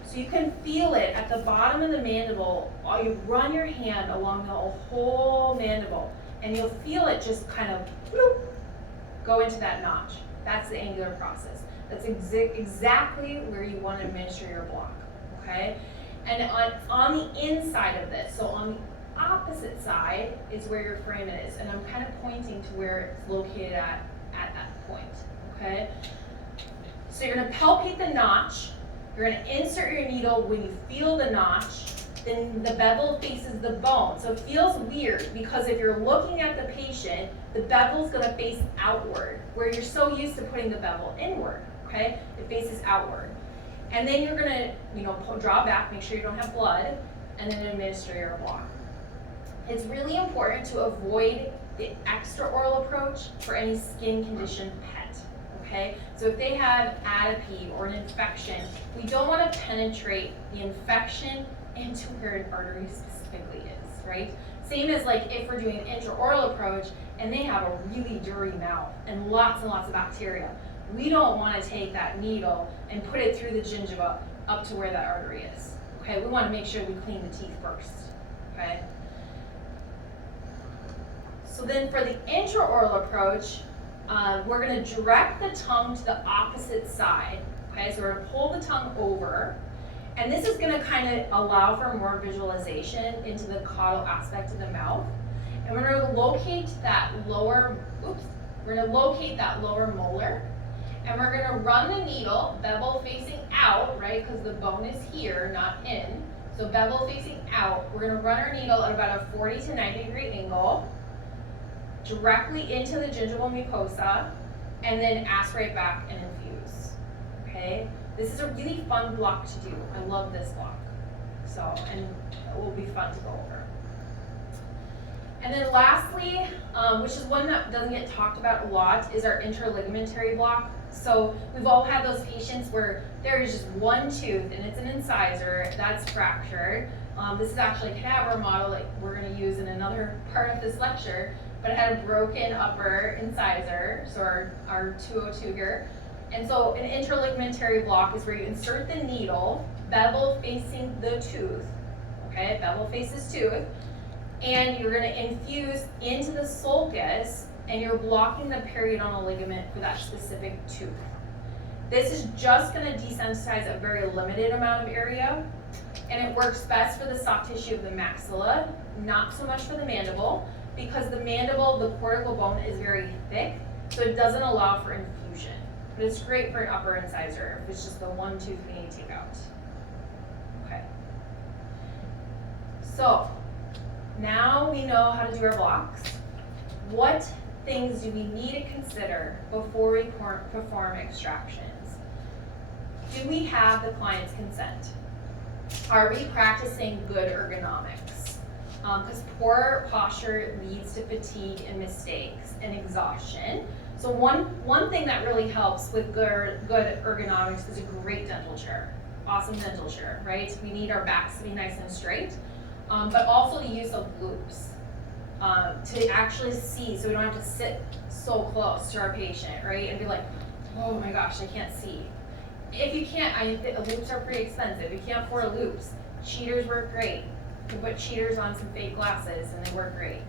So you can feel it at the bottom of the mandible while you run your hand along the whole mandible, and you'll feel it just kind of bloop, go into that notch. That's the angular process. That's exactly where you want to administer your block, okay? And on the inside of this, so on the opposite side is where your foramen is, and I'm kind of pointing to where it's located at that point, okay? So you're going to palpate the notch. You're going to insert your needle when you feel the notch, then the bevel faces the bone. So it feels weird because if you're looking at the patient, the bevel's going to face outward, where you're so used to putting the bevel inward, okay? It faces outward. And then you're going to, draw back, make sure you don't have blood, and then administer your block. It's really important to avoid the extraoral approach for any skin condition pet. Okay, so if they have atopy or an infection, we don't want to penetrate the infection into where an artery specifically is, right? Same as like if we're doing an intraoral approach and they have a really dirty mouth and lots of bacteria. We don't want to take that needle and put it through the gingiva up to where that artery is. Okay, we want to make sure we clean the teeth first. Okay. So then for the intraoral approach, we're going to direct the tongue to the opposite side. Okay, so we're going to pull the tongue over. And this is going to kind of allow for more visualization into the caudal aspect of the mouth. And we're going to locate that lower, molar. And we're going to run the needle, bevel facing out, right, because the bone is here, not in. So bevel facing out. We're going to run our needle at about a 40 to 90 degree angle, directly into the gingival mucosa, and then aspirate back and infuse. Okay? This is a really fun block to do. I love this block. So, and it will be fun to go over. And then lastly, which is one that doesn't get talked about a lot, is our interligamentary block. So we've all had those patients where there is just one tooth and it's an incisor that's fractured. This is actually a cadaver model like we're going to use in another part of this lecture, but it had a broken upper incisor, so our 202 here. And so an interligamentary block is where you insert the needle, bevel facing the tooth, okay, bevel faces tooth, and you're going to infuse into the sulcus, and you're blocking the periodontal ligament for that specific tooth. This is just going to desensitize a very limited amount of area, and it works best for the soft tissue of the maxilla, not so much for the mandible, because the mandible, the cortical bone is very thick, so it doesn't allow for infusion. But it's great for an upper incisor if it's just the one tooth we need to take out. Okay. So, now we know how to do our blocks. What things do we need to consider before we perform extractions? Do we have the client's consent? Are we practicing good ergonomics? Because poor posture leads to fatigue and mistakes and exhaustion. So one thing that really helps with good ergonomics is a great dental chair. Awesome dental chair, right? We need our backs to be nice and straight, but also the use of loops to actually see, so we don't have to sit so close to our patient, right? And be like, oh my gosh, I can't see. If you can't, loops are pretty expensive. If you can't afford loops, cheaters work great. You can put cheaters on some fake glasses and they work great.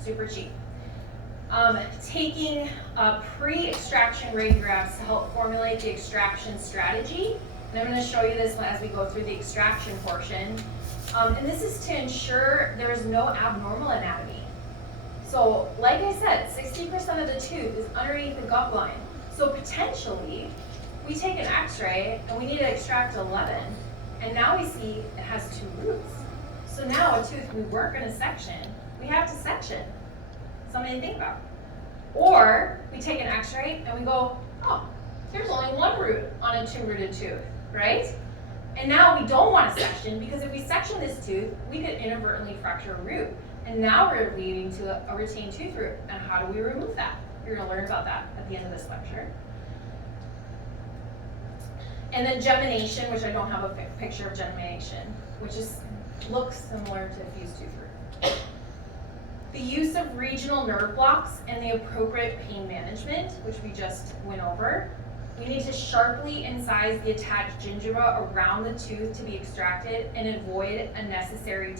Super cheap. Taking pre-extraction radiographs to help formulate the extraction strategy. And I'm going to show you this as we go through the extraction portion. And this is to ensure there is no abnormal anatomy. So, like I said, 60% of the tooth is underneath the gut line. So potentially, we take an x-ray and we need to extract 11, and now we see it has 2 roots. So now a tooth we were going to section, we have to section. Something to think about. Or we take an x-ray and we go, oh, there's only 1 root on a 2-rooted tooth, right? And now we don't want to section, because if we section this tooth, we could inadvertently fracture a root. And now we're leading to a retained tooth root. And how do we remove that? You're going to learn about that at the end of this lecture. And then gemination, which I don't have a picture of gemination, which looks similar to a fused tooth root. The use of regional nerve blocks and the appropriate pain management, which we just went over. We need to sharply incise the attached gingiva around the tooth to be extracted and avoid unnecessary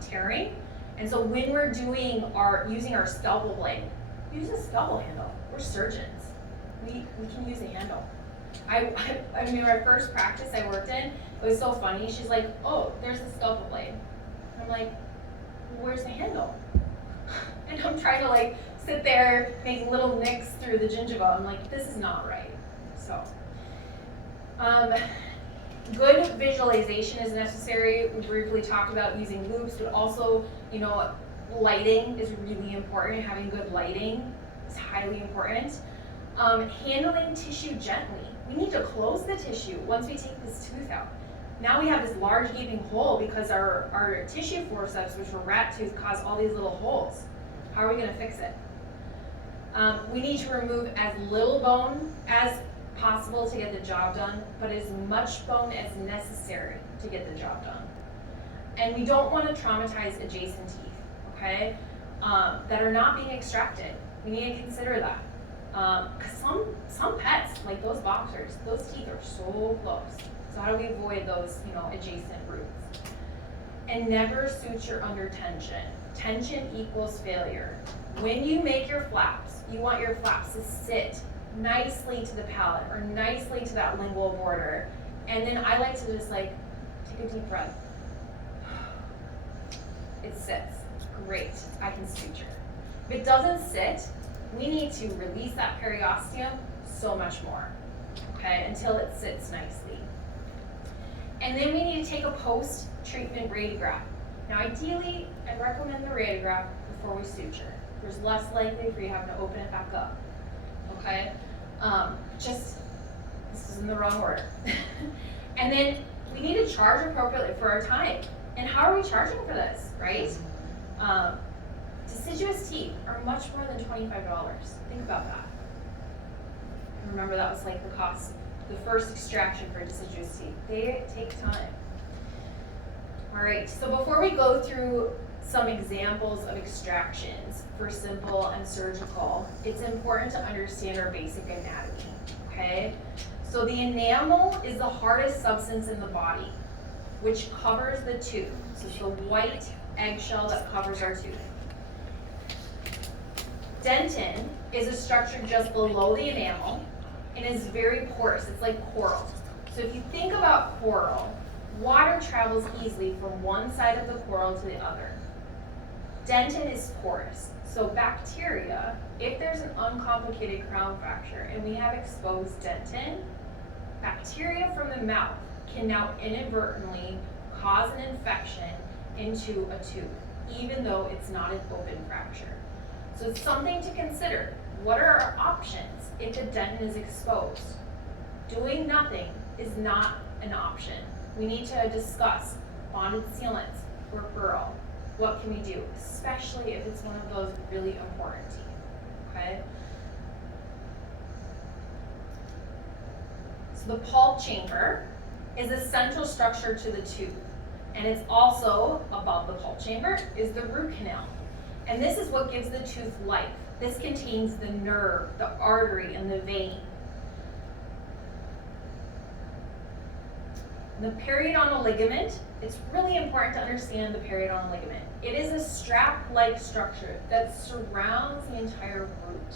tearing. And so when we're using our scalpel blade, use a scalpel handle. We're surgeons. We can use a handle. I mean, our first practice I worked in, it was so funny. She's like, oh, there's the scalpel blade. I'm like, where's the handle? And I'm trying to sit there, make little nicks through the gingiva. I'm like, this is not right. So, good visualization is necessary. We briefly talked about using loops, but also, lighting is really important. Having good lighting is highly important. Handling tissue gently. We need to close the tissue once we take this tooth out. Now we have this large gaping hole because our tissue forceps, which were rat tooth, cause all these little holes. How are we going to fix it? We need to remove as little bone as possible to get the job done, but as much bone as necessary to get the job done. And we don't want to traumatize adjacent teeth. okay, that are not being extracted. We need to consider that. Cause some pets, like those boxers, those teeth are so close. So how do we avoid those, adjacent roots? And never suture under tension. Tension equals failure. When you make your flaps, you want your flaps to sit nicely to the palate or nicely to that lingual border. And then I like to just take a deep breath. It sits. Great. I can suture. If it doesn't sit, we need to release that periosteum so much more, okay, until it sits nicely. And then we need to take a post-treatment radiograph. Now ideally, I recommend the radiograph before we suture. There's less likely for you having to open it back up, okay? This is in the wrong order. And then we need to charge appropriately for our time. And how are we charging for this, right? Deciduous teeth are much more than $25. Think about that. And remember, that was the cost, the first extraction for deciduous teeth. They take time. All right, so before we go through some examples of extractions for simple and surgical, it's important to understand our basic anatomy, okay? So the enamel is the hardest substance in the body, which covers the tooth. So it's the white eggshell that covers our tooth. Dentin is a structure just below the enamel and is very porous. It's like coral. So if you think about coral, water travels easily from one side of the coral to the other. Dentin is porous. So bacteria, if there's an uncomplicated crown fracture and we have exposed dentin, bacteria from the mouth can now inadvertently cause an infection into a tooth, even though it's not an open fracture. So it's something to consider. What are our options if the dentin is exposed? Doing nothing is not an option. We need to discuss bonded sealants or burl. What can we do, especially if it's one of those really important teeth, okay? So the pulp chamber is a central structure to the tooth, and it's also above the pulp chamber is the root canal. And this is what gives the tooth life. This contains the nerve, the artery, and the vein. The periodontal ligament, it's really important to understand the periodontal ligament. It is a strap-like structure that surrounds the entire root.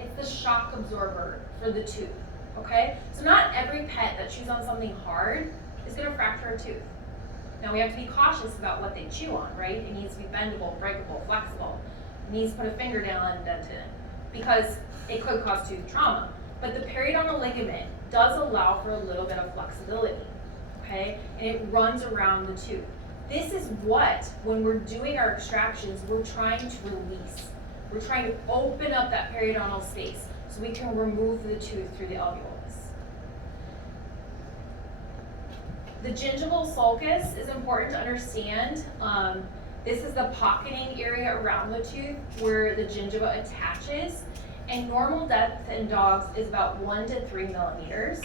It's the shock absorber for the tooth, okay? So not every pet that chews on something hard is gonna fracture a tooth. Now we have to be cautious about what they chew on, right? It needs to be bendable, breakable, flexible. It needs to put a finger down and dent in it because it could cause tooth trauma. But the periodontal ligament does allow for a little bit of flexibility, okay? And it runs around the tooth. This is what, when we're doing our extractions, we're trying to release. We're trying to open up that periodontal space so we can remove the tooth through the alveolus. The gingival sulcus is important to understand. This is the pocketing area around the tooth where the gingiva attaches. And normal depth in dogs is about 1 to 3 millimeters.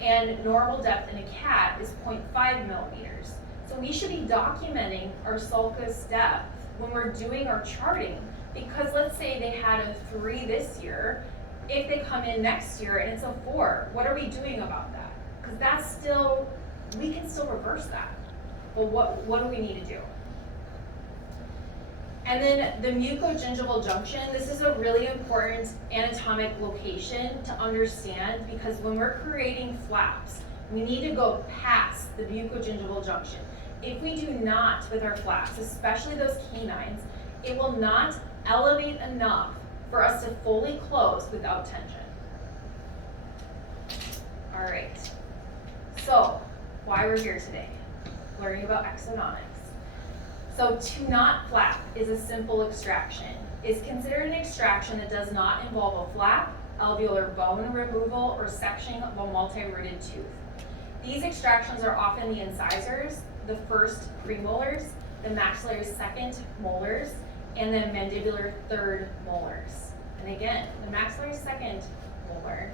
And normal depth in a cat is 0.5 millimeters. So we should be documenting our sulcus depth when we're doing our charting, because let's say they had a 3 this year. If they come in next year and it's a 4, what are we doing about that? Because that's still, we can still reverse that. But what do we need to do? And then the mucogingival junction, this is a really important anatomic location to understand, because when we're creating flaps, we need to go past the mucogingival junction. If we do not with our flaps, especially those canines, it will not elevate enough for us to fully close without tension. All right, so why we're here today, learning about exodontics. So to not flap is a simple extraction. It's considered an extraction that does not involve a flap, alveolar bone removal, or sectioning of a multi-rooted tooth. These extractions are often the incisors, the first premolars, the maxillary second molars, and the mandibular third molars. And again, the maxillary second molar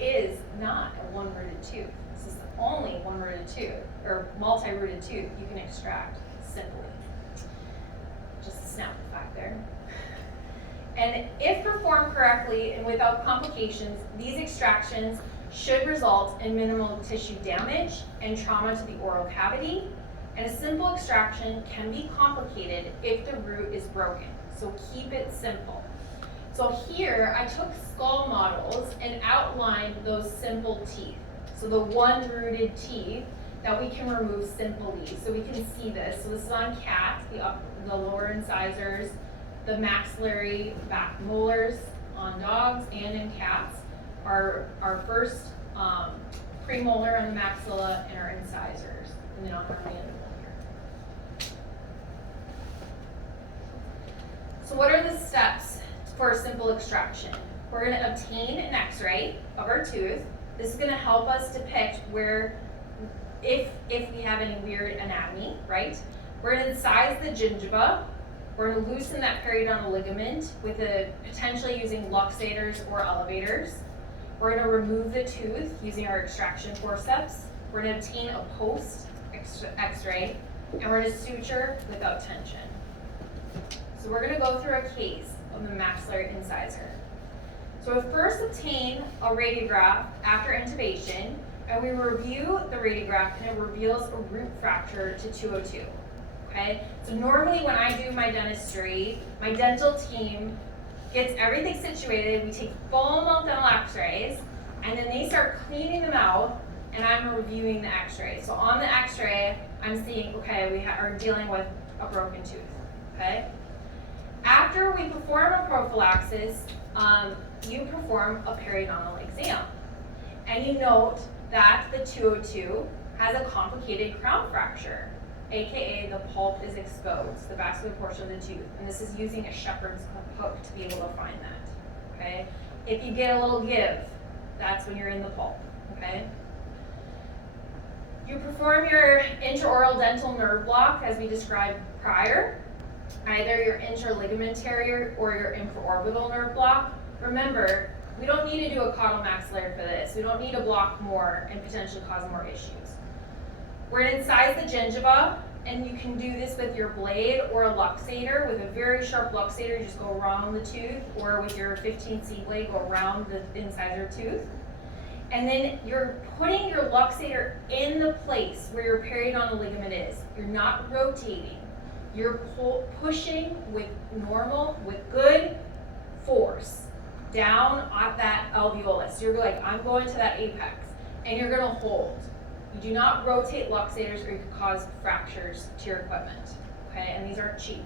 is not a one-rooted tooth. This is the only one-rooted tooth, or multi-rooted tooth you can extract simply. just a snap back there. And if performed correctly and without complications, these extractions should result in minimal tissue damage and trauma to the oral cavity. And a simple extraction can be complicated if the root is broken. So keep it simple. So here I took skull models and outlined those simple teeth. So the one rooted teeth that we can remove simply. So we can see this. So this is on cats, the lower incisors, the maxillary back molars on dogs and in cats. Our first premolar on the maxilla and our incisors. And then on our mandible here. So what are the steps for a simple extraction? We're going to obtain an x-ray of our tooth. This is going to help us depict where, if we have any weird anatomy, right? We're going to incise the gingiva. We're going to loosen that periodontal ligament with potentially using luxators or elevators. We're going to remove the tooth using our extraction forceps. We're going to obtain a post x-ray, and we're going to suture without tension. So we're going to go through a case of the maxillary incisor. So we first obtain a radiograph after intubation, and we review the radiograph, and it reveals a root fracture to 202. Okay? So normally when I do my dentistry, my dental team gets everything situated. We take full mouth dental x-rays, and then they start cleaning them out, and I'm reviewing the x-ray. So on the x-ray, I'm seeing, okay, we are dealing with a broken tooth. Okay? After we perform a prophylaxis, you perform a periodontal exam. And you note that the 202 has a complicated crown fracture, aka the pulp is exposed, the vascular portion of the tooth. And this is using a shepherd's hook to be able to find that. Okay? If you get a little give, that's when you're in the pulp. Okay? You perform your intraoral dental nerve block as we described prior, either your interligamentary or your infraorbital nerve block. Remember, we don't need to do a caudal maxillary for this. We don't need to block more and potentially cause more issues. We're going to incise the gingiva, and you can do this with your blade or a luxator. With a very sharp luxator, you just go around the tooth, or with your 15C blade, go around the incisor tooth. And then you're putting your luxator in the place where your periodontal ligament is. You're not rotating. You're pushing with good force down at that alveolus. You're like, I'm going to that apex, and you're going to hold. You do not rotate luxators, or you could cause fractures to your equipment. Okay, and these aren't cheap.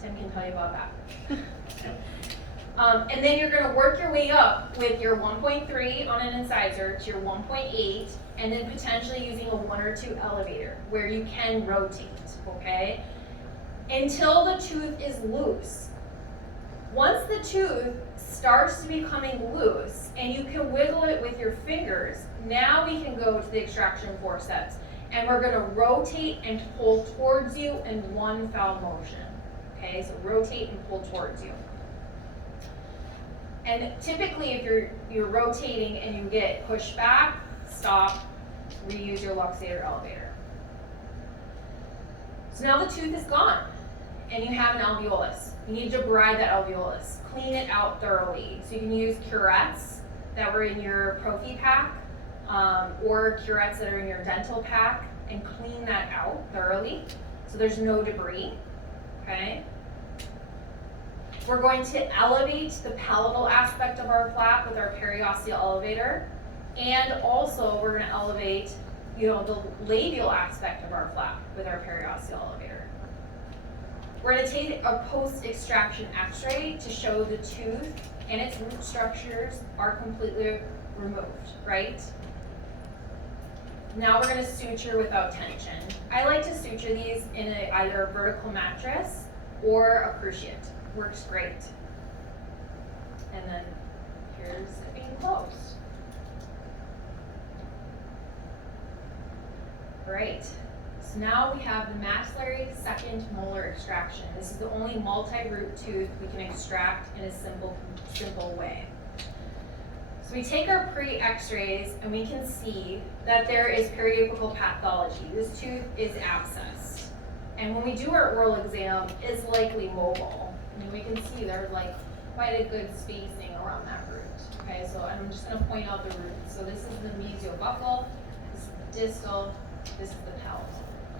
Tim can tell you about that. And then you're going to work your way up with your 1.3 on an incisor to your 1.8, and then potentially using a 1 or 2 elevator where you can rotate. Okay, until the tooth is loose. Once the tooth starts to becoming loose and you can wiggle it with your fingers, now we can go to the extraction forceps, and we're going to rotate and pull towards you in one foul motion. Okay, so rotate and pull towards you. And typically if you're rotating and you get pushed back, stop, reuse your luxator elevator. So now the tooth is gone, and you have an alveolus. You need to debride that alveolus, clean it out thoroughly. So you can use curettes that were in your Profi pack, or curettes that are in your dental pack, and clean that out thoroughly so there's no debris. Okay? We're going to elevate the palatal aspect of our flap with our periosteal elevator, and also we're going to elevate, the labial aspect of our flap with our periosteal elevator. We're going to take a post-extraction x-ray to show the tooth and its root structures are completely removed, right? Now we're going to suture without tension. I like to suture these in either a vertical mattress or a cruciate. Works great. And then here's it being closed. Great. So now we have the maxillary second molar extraction. This is the only multi-root tooth we can extract in a simple way. So we take our pre-x-rays and we can see that there is periapical pathology. This tooth is abscessed. And when we do our oral exam, it's likely mobile. I mean, we can see there's like quite a good spacing around that root. Okay, so I'm just gonna point out the roots. So this is the mesiobuccal, this is the distal, this is the palate.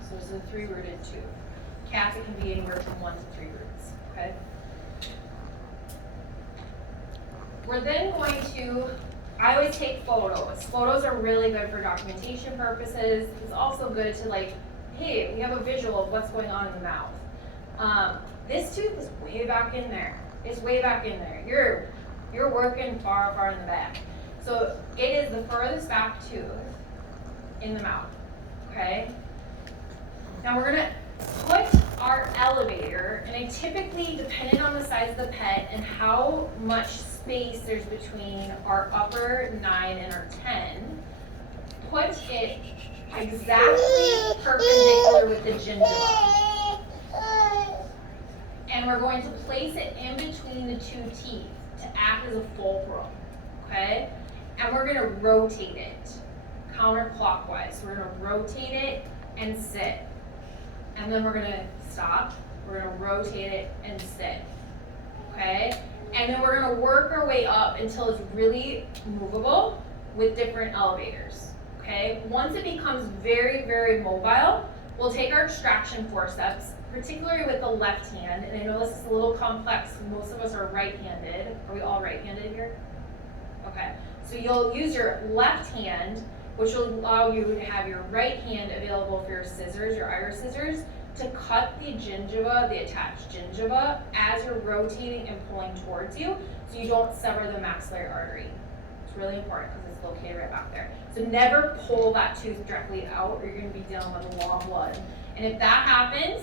So this is a 3-rooted tooth. Cats, it can be anywhere from 1 to 3 roots, okay? We're then going to, I always take photos. Photos are really good for documentation purposes. It's also good to like, hey, we have a visual of what's going on in the mouth. This tooth is way back in there. It's way back in there. You're working far, far in the back. So it is the furthest back tooth in the mouth, okay? Now we're gonna put our elevator, and I typically, depending on the size of the pet and how much space there's between our upper 9 and our 10, put it exactly perpendicular with the gingiva. And we're going to place it in between the 2 teeth to act as a fulcrum, okay? And we're gonna rotate it counterclockwise. We're gonna rotate it and sit. And then we're gonna stop. We're gonna rotate it and sit, okay? And then we're gonna work our way up until it's really movable with different elevators, okay? Once it becomes very, very mobile, we'll take our extraction forceps, particularly with the left hand, and I know this is a little complex, most of us are right-handed. Are we all right-handed here? Okay, so you'll use your left hand, which will allow you to have your right hand available for your scissors, your iris scissors, to cut the gingiva, the attached gingiva, as you're rotating and pulling towards you, so you don't sever the maxillary artery. It's really important because it's located right back there. So never pull that tooth directly out, or you're gonna be dealing with a lot of blood. And if that happens,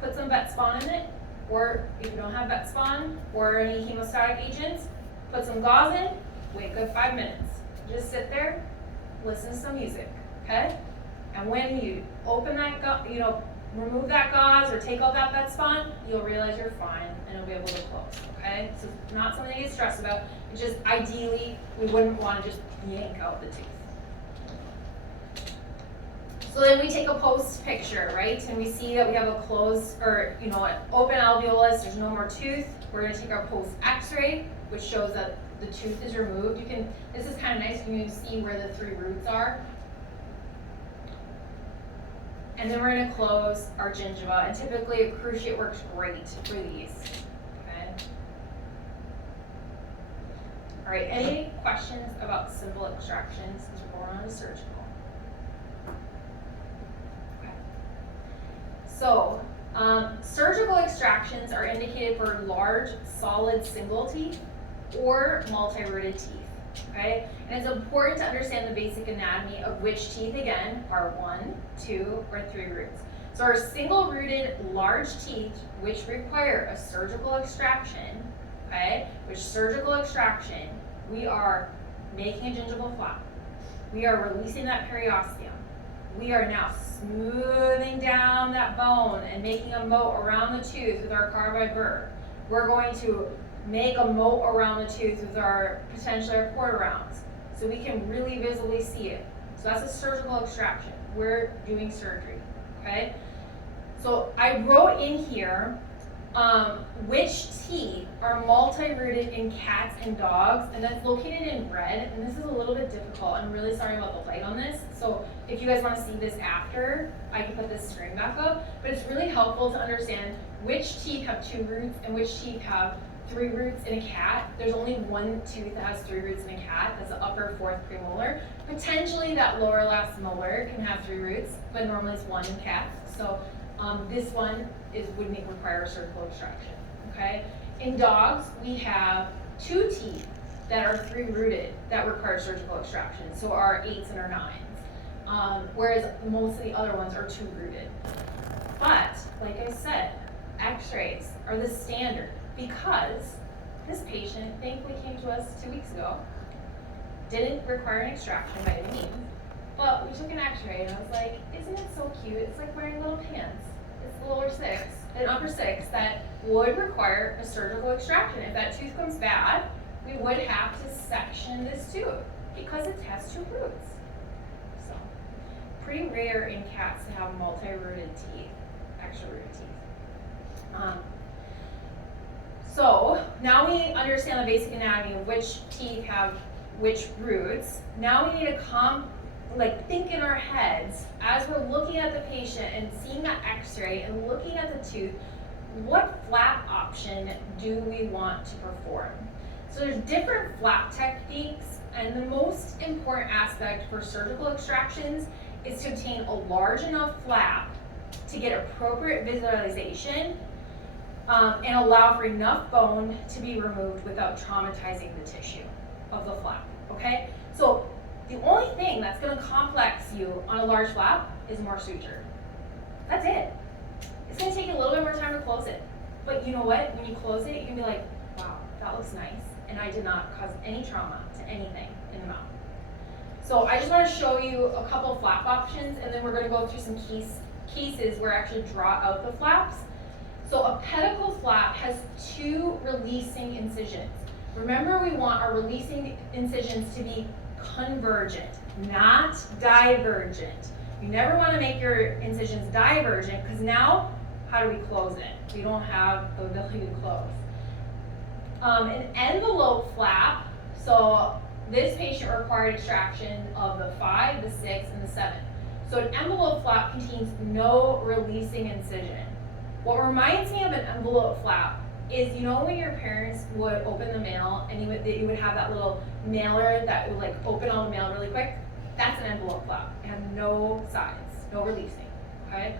put some Vetspawn in it, or if you don't have Vetspawn or any hemostatic agents, put some gauze in, wait a good 5 minutes. Just sit there, listen to some music, okay? And when you open that, remove that gauze or take out that Vetspawn, you'll realize you're fine and you'll be able to close, okay? So it's not something to get stressed about. It's just ideally, we wouldn't want to just yank out the tooth. So then we take a post picture, right? And we see that we have a closed, or an open alveolus, there's no more tooth. We're gonna take our post x-ray, which shows that the tooth is removed. This is kind of nice, you can see where the 3 roots are. And then we're gonna close our gingiva, and typically a cruciate works great for these, okay? All right, any questions about simple extractions as we're going on to surgical? So, surgical extractions are indicated for large, solid single teeth or multi-rooted teeth, okay? And it's important to understand the basic anatomy of which teeth, again, are 1, 2, or 3 roots. So our single-rooted large teeth, which require a surgical extraction, okay? We are making a gingival flap. We are releasing that periosteum. We are now smoothing down that bone and making a moat around the tooth with our carbide burr. We're going to make a moat around the tooth with potentially our quarter rounds, so we can really visibly see it. So that's a surgical extraction. We're doing surgery, okay? So I wrote in here which teeth are multi-rooted in cats and dogs, and that's located in red, and this is a little bit difficult. I'm really sorry about the light on this, so if you guys want to see this after, I can put this screen back up, but it's really helpful to understand which teeth have 2 roots and which teeth have 3 roots in a cat. There's only 1 tooth that has 3 roots in a cat, that's the upper 4th premolar. Potentially that lower last molar can have 3 roots, but normally it's 1 in cats. So this one would require a surgical extraction, okay? In dogs, we have 2 teeth that are 3 rooted that require surgical extraction, so our 8s and our 9s, whereas most of the other ones are 2 rooted. But, like I said, x-rays are the standard because this patient thankfully came to us 2 weeks ago, didn't require an extraction by any means, but we took an x-ray and I was like, isn't it so cute? It's like wearing little pants. It's the upper 6 that would require a surgical extraction. If that tooth comes bad, we would have to section this tooth because it has 2 roots. So, pretty rare in cats to have multi-rooted teeth, extra rooted teeth. So now we understand the basic anatomy of which teeth have which roots. Now we need to think in our heads as we're looking at the patient and seeing that x-ray and looking at the tooth, what flap option do we want to perform? So there's different flap techniques, and the most important aspect for surgical extractions is to obtain a large enough flap to get appropriate visualization and allow for enough bone to be removed without traumatizing the tissue of the flap, okay? So the only thing that's gonna complex you on a large flap is more suture. That's it. It's gonna take a little bit more time to close it. But you know what? When you close it, you can be like, wow, that looks nice. And I did not cause any trauma to anything in the mouth. So I just wanna show you a couple flap options, and then we're gonna go through some cases where I actually draw out the flaps. So a pedicle flap has 2 releasing incisions. Remember, we want our releasing incisions to be convergent, not divergent. You never want to make your incisions divergent, because now, how do we close it? We don't have the ability to close. An envelope flap, so this patient required extraction of the 5, the 6, and the 7. So an envelope flap contains no releasing incision. What reminds me of an envelope flap is, you know when your parents would open the mail and you would have that little mailer that would like open all the mail really quick? That's an envelope flap. It has no sides, no releasing, okay?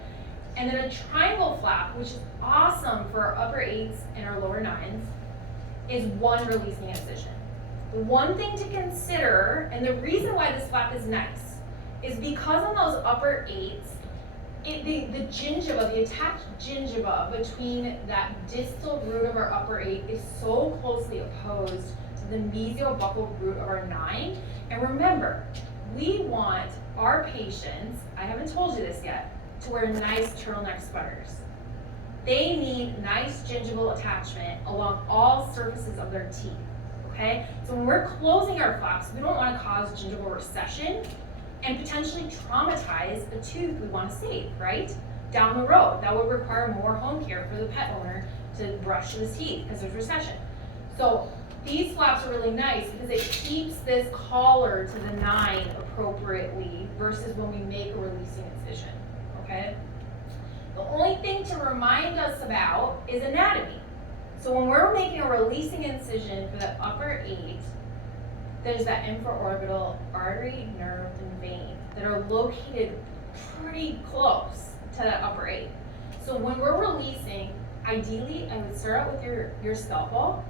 And then a triangle flap, which is awesome for our upper 8s and our lower 9s, is 1 releasing incision. The one thing to consider, and the reason why this flap is nice, is because on those upper 8s, the gingiva, the attached gingiva between that distal root of our upper 8 is so closely opposed to the mesiobuccal root of our 9. And remember, we want our patients, I haven't told you this yet, to wear nice turtleneck sweaters. They need nice gingival attachment along all surfaces of their teeth, okay? So when we're closing our flaps, we don't want to cause gingival recession and potentially traumatize a tooth we want to save, right? Down the road, that would require more home care for the pet owner to brush his teeth because there's recession. So these flaps are really nice because it keeps this collar to the 9 appropriately versus when we make a releasing incision, okay? The only thing to remind us about is anatomy. So when we're making a releasing incision for the upper 8, there's that infraorbital artery, nerve, and vein that are located pretty close to that upper 8. So when we're releasing, ideally I would start out with your scalpel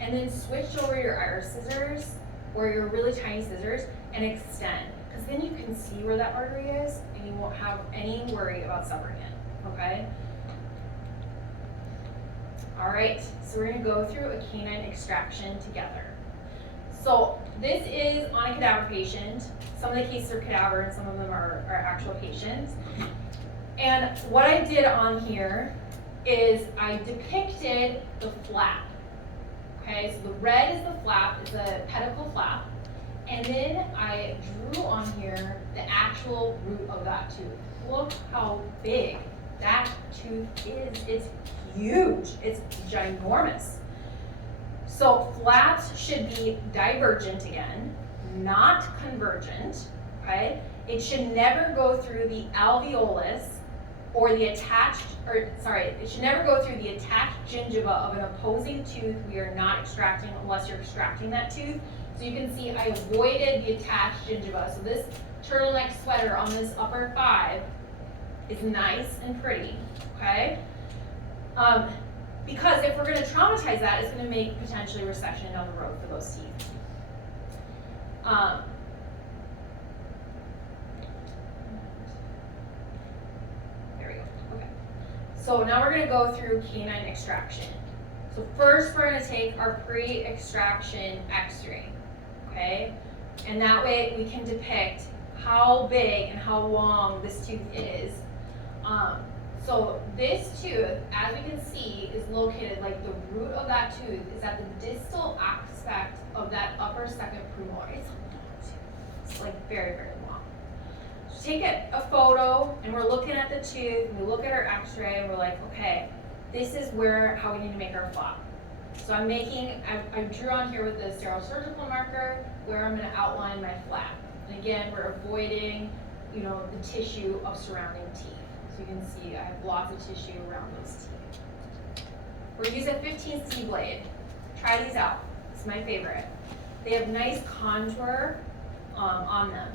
and then switch over your iris scissors or your really tiny scissors and extend, because then you can see where that artery is and you won't have any worry about severing it, okay? All right, so we're gonna go through a canine extraction together. So this is on a cadaver patient. Some of the cases are cadaver and some of them are actual patients. And what I did on here is I depicted the flap. Okay, so the red is the flap, it's a pedicle flap. And then I drew on here the actual root of that tooth. Look how big that tooth is. It's huge, it's ginormous. So flaps should be divergent again, not convergent, okay? It should never go through the alveolus or the attached, it should never go through the attached gingiva of an opposing tooth we are not extracting unless you're extracting that tooth. So you can see I avoided the attached gingiva. So this turtleneck sweater on this upper 5 is nice and pretty, okay? Because if we're going to traumatize that, it's going to make potentially recession down the road for those teeth. There we go. Okay. So now we're going to go through canine extraction. So first we're going to take our pre-extraction x-ray, okay? And that way we can depict how big and how long this tooth is. So this tooth, as we can see, is located, like the root of that tooth is at the distal aspect of that upper second premolar. It's a long tooth. It's like very, very long. So take a photo, and we're looking at the tooth, and we look at our x-ray, and we're like, okay, this is how we need to make our flap. So I drew on here with the sterile surgical marker where I'm gonna outline my flap. And again, we're avoiding, the tissue of surrounding teeth. So you can see I have lots of tissue around those teeth. We're using 15C blade. Try these out. It's my favorite. They have nice contour on them.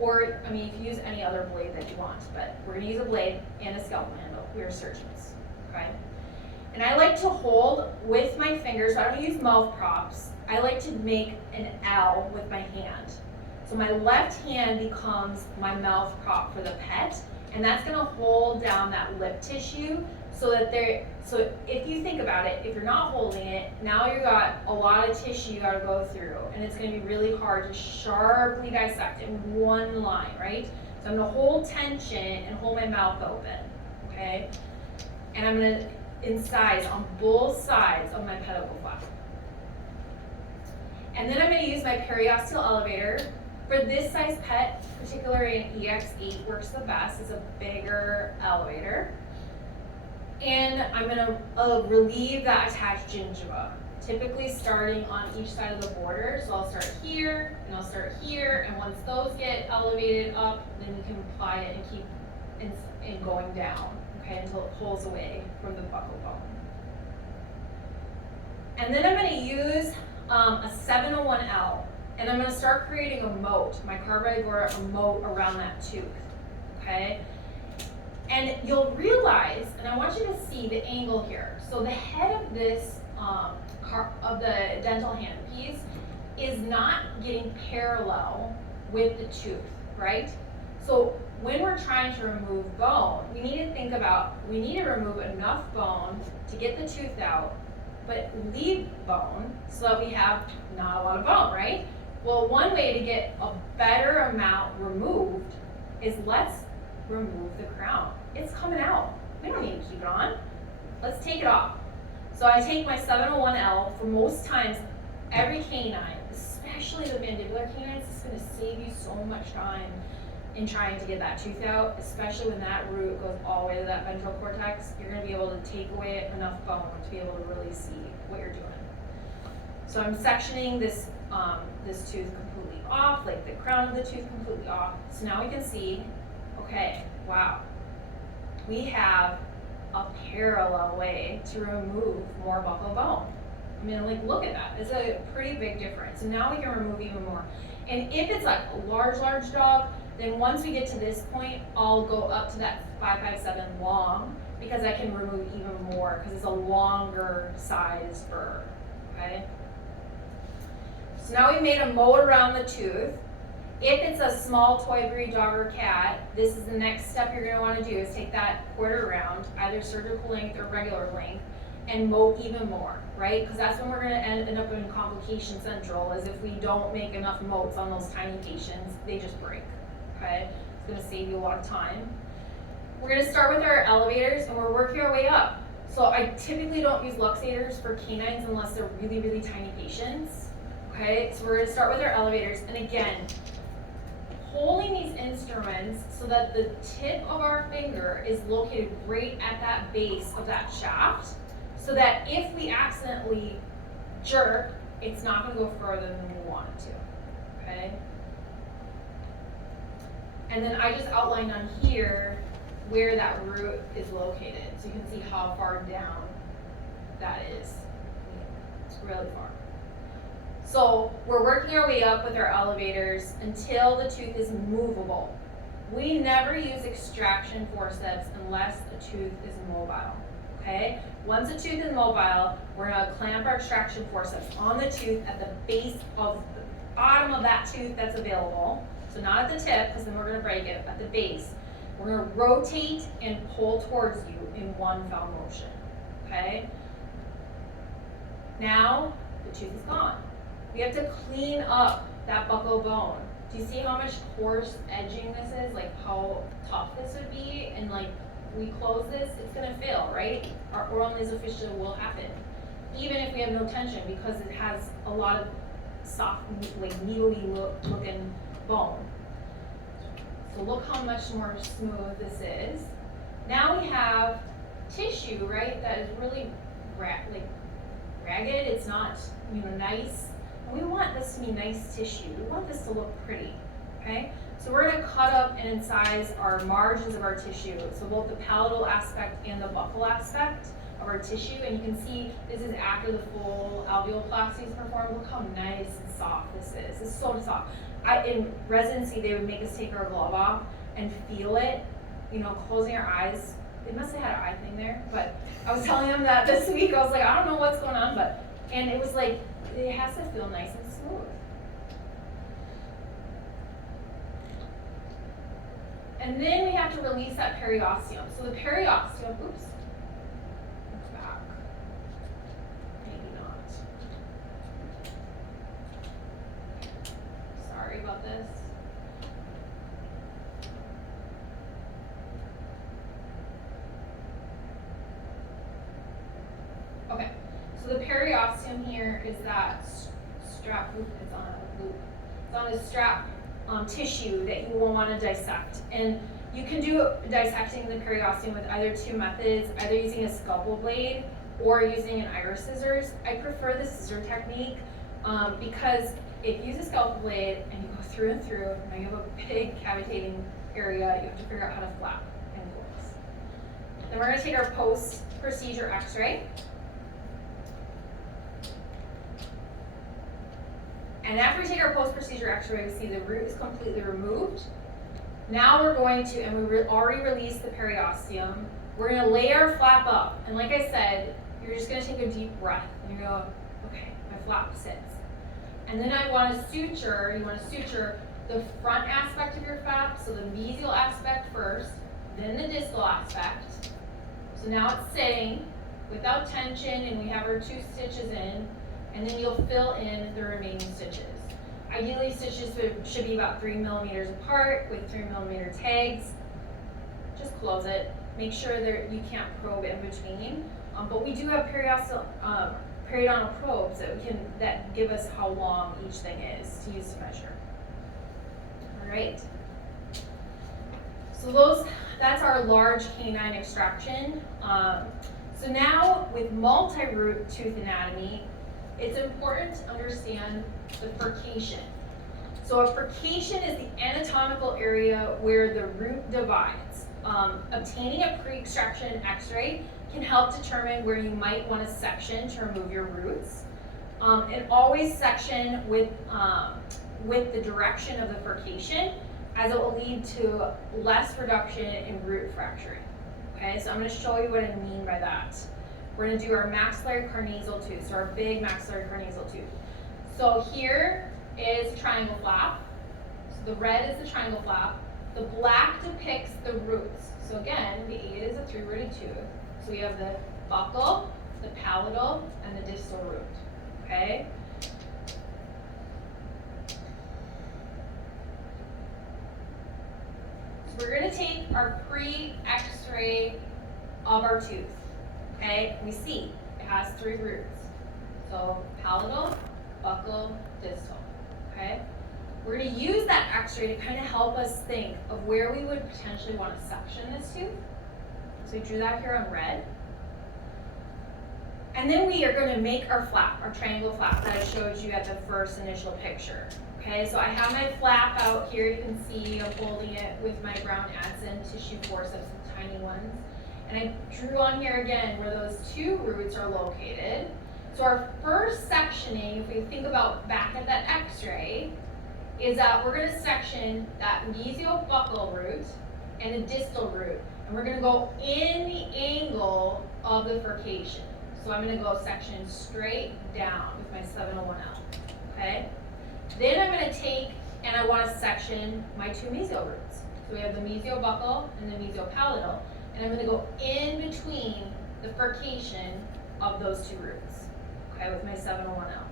Or, you can use any other blade that you want, but we're gonna use a blade and a scalpel handle. We are surgeons, okay? And I like to hold with my fingers, so I don't use mouth props. I like to make an L with my hand. So my left hand becomes my mouth prop for the pet, and that's gonna hold down that lip tissue so if you think about it, if you're not holding it, now you've got a lot of tissue you gotta go through, and it's gonna be really hard to sharply dissect in one line, right? So I'm gonna hold tension and hold my mouth open, okay? And I'm gonna incise on both sides of my pedicle flap. And then I'm gonna use my periosteal elevator. For this size pet, particularly an EX8 works the best, it's a bigger elevator. And I'm gonna relieve that attached gingiva, typically starting on each side of the border. So I'll start here, and I'll start here, and once those get elevated up, then you can apply it and keep in going down, okay, until it pulls away from the buccal bone. And then I'm gonna use a 701L, and I'm gonna start creating a moat, my Carvigora, a moat around that tooth, okay? And you'll realize, and I want you to see the angle here. So the head of this, of the dental handpiece is not getting parallel with the tooth, right? So when we're trying to remove bone, we need to think about, we need to remove enough bone to get the tooth out, but leave bone so that we have not a lot of bone, right? Well, one way to get a better amount removed is let's remove the crown. It's coming out. We don't need to keep it on. Let's take it off. So I take my 701L for most times, every canine, especially the mandibular canines, it's gonna save you so much time in trying to get that tooth out, especially when that root goes all the way to that ventral cortex. You're gonna be able to take away enough bone to be able to really see what you're doing. So I'm sectioning this tooth completely off, like the crown of the tooth completely off. So now we can see, okay, wow, we have a parallel way to remove more buccal bone. Look at that. It's a pretty big difference. So now we can remove even more. And if it's like a large dog, then once we get to this point, I'll go up to that 557 long because I can remove even more because it's a longer size burr, okay? So now we made a moat around the tooth. If it's a small toy breed dog or cat, this is the next step you're gonna wanna do is take that quarter round, either surgical length or regular length, and moat even more, right? Because that's when we're gonna end up in complication central, is if we don't make enough moats on those tiny patients, they just break, okay? It's gonna save you a lot of time. We're gonna start with our elevators and we're working our way up. So I typically don't use luxators for canines unless they're really tiny patients, okay? So we're gonna start with our elevators, and again, holding these instruments so that the tip of our finger is located right at that base of that shaft, so that if we accidentally jerk, it's not gonna go further than we want it to, okay? And then I just outlined on here where that root is located, so you can see how far down that is. It's really far. So we're working our way up with our elevators until the tooth is movable. We never use extraction forceps unless the tooth is mobile, okay? Once the tooth is mobile, we're gonna clamp our extraction forceps on the tooth at the base of the bottom of that tooth that's available. So not at the tip, because then we're gonna break it, at the base. We're gonna rotate and pull towards you in one fell motion, okay? Now, the tooth is gone. We have to clean up that buccal bone. Do you see how much coarse edging this is? Like how tough this would be? And like, we close this, it's gonna fail, right? Our oral nasal fistula will happen. Even if we have no tension, because it has a lot of soft, like needly looking bone. So look how much more smooth this is. Now we have tissue, right, that is really ragged, it's not, nice. And we want this to be nice tissue, we want this to look pretty, okay? So we're gonna cut up and incise our margins of our tissue, so both the palatal aspect and the buccal aspect of our tissue, and you can see this is after the full alveoloplasty is performed. Look how nice and soft this is. This is so soft. In residency, they would make us take our glove off and feel it, closing our eyes. They must have had an eye thing there, but I was telling them that this week. I was like, I don't know what's going on, and it was like, it has to feel nice and smooth. And then we have to release that periosteum. So the periosteum, oops, back, maybe not. Sorry about this. Okay, so the periosteum here is that strap, it's on a loop. It's on a strap tissue that you will want to dissect. And you can do dissecting the periosteum with either two methods, either using a scalpel blade or using an iris scissors. I prefer the scissor technique because if you use a scalpel blade and you go through and through, now you have a big cavitating area, you have to figure out how to flap and close. Then we're going to take our post-procedure x-ray. And after we take our post-procedure x-ray, we see the root is completely removed. Now we're going to, and we already released the periosteum, we're going to lay our flap up. And like I said, you're just going to take a deep breath. And you go, okay, my flap sits. And then you want to suture the front aspect of your flap, so the mesial aspect first, then the distal aspect. So now it's sitting without tension, and we have our 2 stitches in. And then you'll fill in the remaining stitches. Ideally, stitches should be about 3 millimeters apart with 3 millimeter tags. Just close it. Make sure that you can't probe in between. But we do have periodontal probes that give us how long each thing is to use to measure. All right. So that's our large canine extraction. So now with multi-root tooth anatomy, it's important to understand the furcation. So a furcation is the anatomical area where the root divides. Obtaining a pre-extraction x-ray can help determine where you might want to section to remove your roots. And always section with the direction of the furcation, as it will lead to less reduction in root fracturing. Okay, so I'm going to show you what I mean by that. We're going to do our maxillary carnasal tooth, so our big maxillary carnasal tooth. So here is triangle flap. So the red is the triangle flap. The black depicts the roots. So again, the 8 is a 3-rooted tooth. So we have the buccal, the palatal, and the distal root. Okay? So we're going to take our pre-X-ray of our tooth. Okay, we see it has 3 roots. So palatal, buccal, distal. Okay, we're going to use that x-ray to kind of help us think of where we would potentially want to section this tooth. So we drew that here on red. And then we are going to make our flap, our triangle flap that I showed you at the first initial picture. Okay, so I have my flap out here. You can see I'm holding it with my brown Adson tissue forceps, the tiny ones. And I drew on here again where those 2 roots are located. So our first sectioning, if we think about back at that x-ray, is that we're going to section that mesiobuccal root and the distal root. And we're going to go in the angle of the furcation. So I'm going to go section straight down with my 701L. Okay? Then I'm going to take, and I want to section my 2 mesial roots. So we have the mesiobuccal and the mesiopalatal. And I'm going to go in between the furcation of those 2 roots, okay, with my 701L.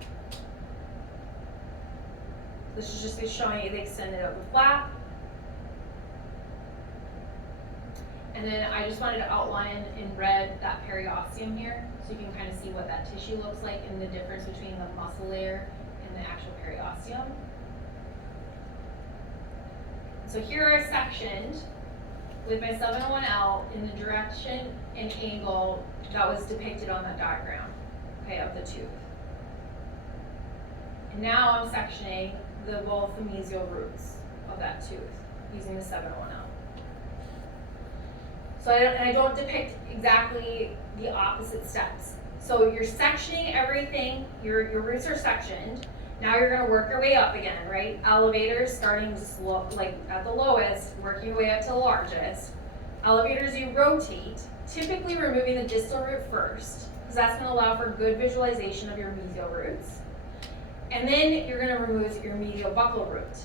This is just showing you the extended of the flap. And then I just wanted to outline in red that periosteum here, so you can kind of see what that tissue looks like and the difference between the muscle layer and the actual periosteum. So here I sectioned with my 701L in the direction and angle that was depicted on that diagram, okay, of the tooth. And now I'm sectioning both the mesial roots of that tooth using the 701L. So I don't depict exactly the opposite steps. So you're sectioning everything, your roots are sectioned. Now you're gonna work your way up again, right? Elevators starting slow, like at the lowest, working your way up to the largest. Elevators you rotate, typically removing the distal root first, because that's gonna allow for good visualization of your mesial roots. And then you're gonna remove your medial buccal root.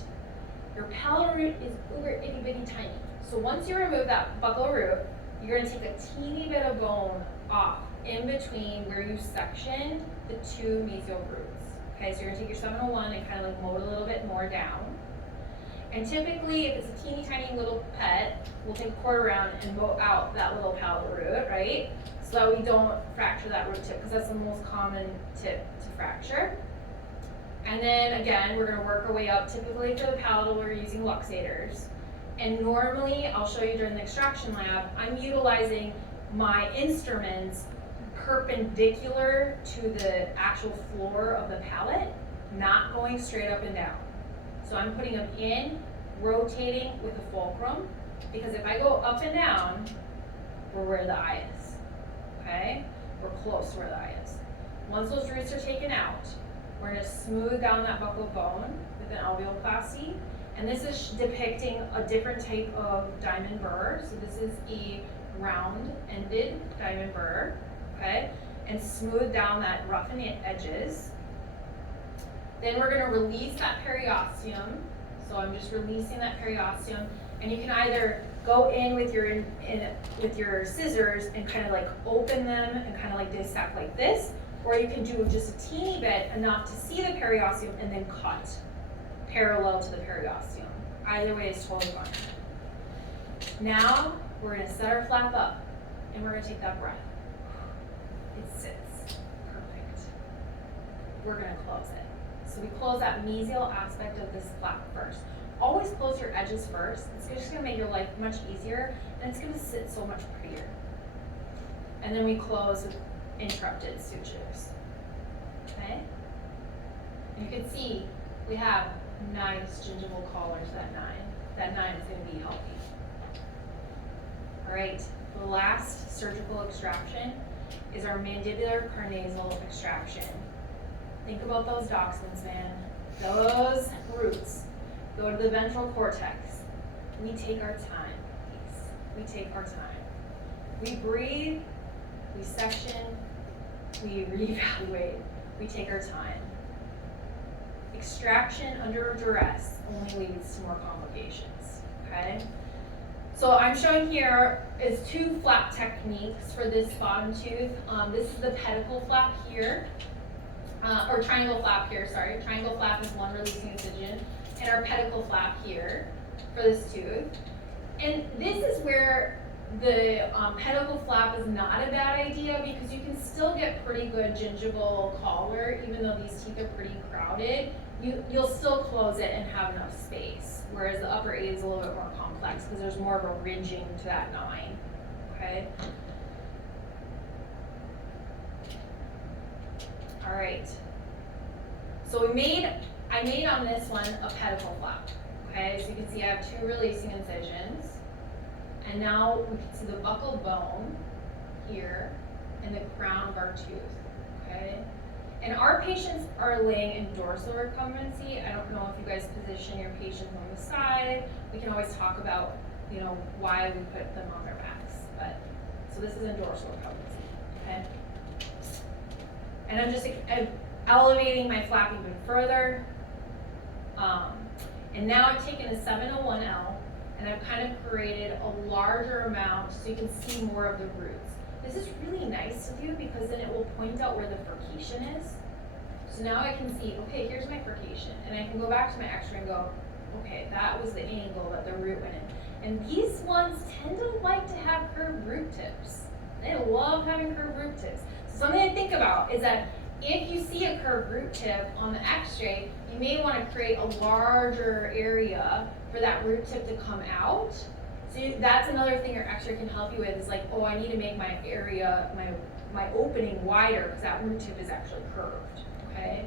Your palatal root is uber itty bitty tiny. So once you remove that buccal root, you're gonna take a teeny bit of bone off in between where you sectioned the two mesial roots. Okay, so you're gonna take your 701 and kind of like mow it a little bit more down. And typically, if it's a teeny tiny little pet, we'll take a quarter round and mow out that little palatal root, right? So that we don't fracture that root tip, because that's the most common tip to fracture. And then again, we're gonna work our way up. Typically for the palatal, we're using luxators. And normally, I'll show you during the extraction lab, I'm utilizing my instruments perpendicular to the actual floor of the palate, not going straight up and down. So I'm putting them in, rotating with the fulcrum, because if I go up and down, we're where the eye is, okay? We're close to where the eye is. Once those roots are taken out, we're gonna smooth down that buccal bone with an alveoloplasty. And this is depicting a different type of diamond burr. So this is a round-ended diamond burr, okay? And smooth down that roughened edges. Then we're gonna release that periosteum. So I'm just releasing that periosteum. And you can either go in with your scissors and kind of like open them and kind of like dissect like this, or you can do just a teeny bit, enough to see the periosteum and then cut parallel to the periosteum. Either way is totally fine. Now, we're gonna set our flap up and we're gonna take that breath. It sits, perfect. We're gonna close it. So we close that mesial aspect of this flap first. Always close your edges first. It's just gonna make your life much easier and it's gonna sit so much prettier. And then we close with interrupted sutures, okay? And you can see we have nice gingival collars, that 9. That 9 is gonna be healthy. All right, the last surgical extraction is our mandibular carnasal extraction. Think about those dachshunds, man. Those roots go to the ventral cortex. We take our time, please. We take our time. We breathe, we section, we reevaluate, we take our time. Extraction under duress only leads to more complications, okay? So I'm showing here is 2 flap techniques for this bottom tooth. This is the pedicle flap here, or triangle flap here, sorry. Triangle flap is one releasing incision, and our pedicle flap here for this tooth. And this is where the pedicle flap is not a bad idea, because you can still get pretty good gingival collar, even though these teeth are pretty crowded. You'll still close it and have enough space, whereas the upper 8 is a little bit more complex because there's more of a ridging to that 9, okay? All right, so I made on this one a pedicle flap, okay? So you can see I have 2 releasing incisions, and now we can see the buccal bone here and the crown of our tooth, okay? And our patients are laying in dorsal recumbency. I don't know if you guys position your patients on the side. We can always talk about, you know, why we put them on their backs. But so this is in dorsal recumbency, okay? And I'm elevating my flap even further. And now I've taken a 701L and I've kind of created a larger amount so you can see more of the roots. This is really nice to do because then it will point out where the furcation is. So now I can see, okay, here's my furcation. And I can go back to my x-ray and go, okay, that was the angle that the root went in. And these ones tend to like to have curved root tips. They love having curved root tips. So something to think about is that if you see a curved root tip on the x-ray, you may want to create a larger area for that root tip to come out. So that's another thing your x-ray can help you with, is like, oh, I need to make my area, my opening wider because that root tip is actually curved, okay?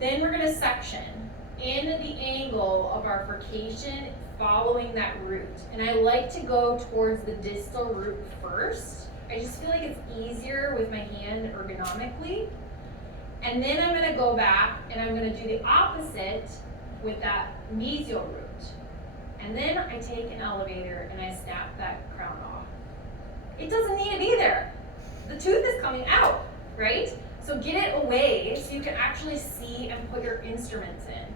Then we're gonna section in the angle of our furcation following that root. And I like to go towards the distal root first. I just feel like it's easier with my hand ergonomically. And then I'm gonna go back and I'm gonna do the opposite with that mesial root. And then I take an elevator and I snap that crown off. It doesn't need to be there. The tooth is coming out, right? So get it away so you can actually see and put your instruments in.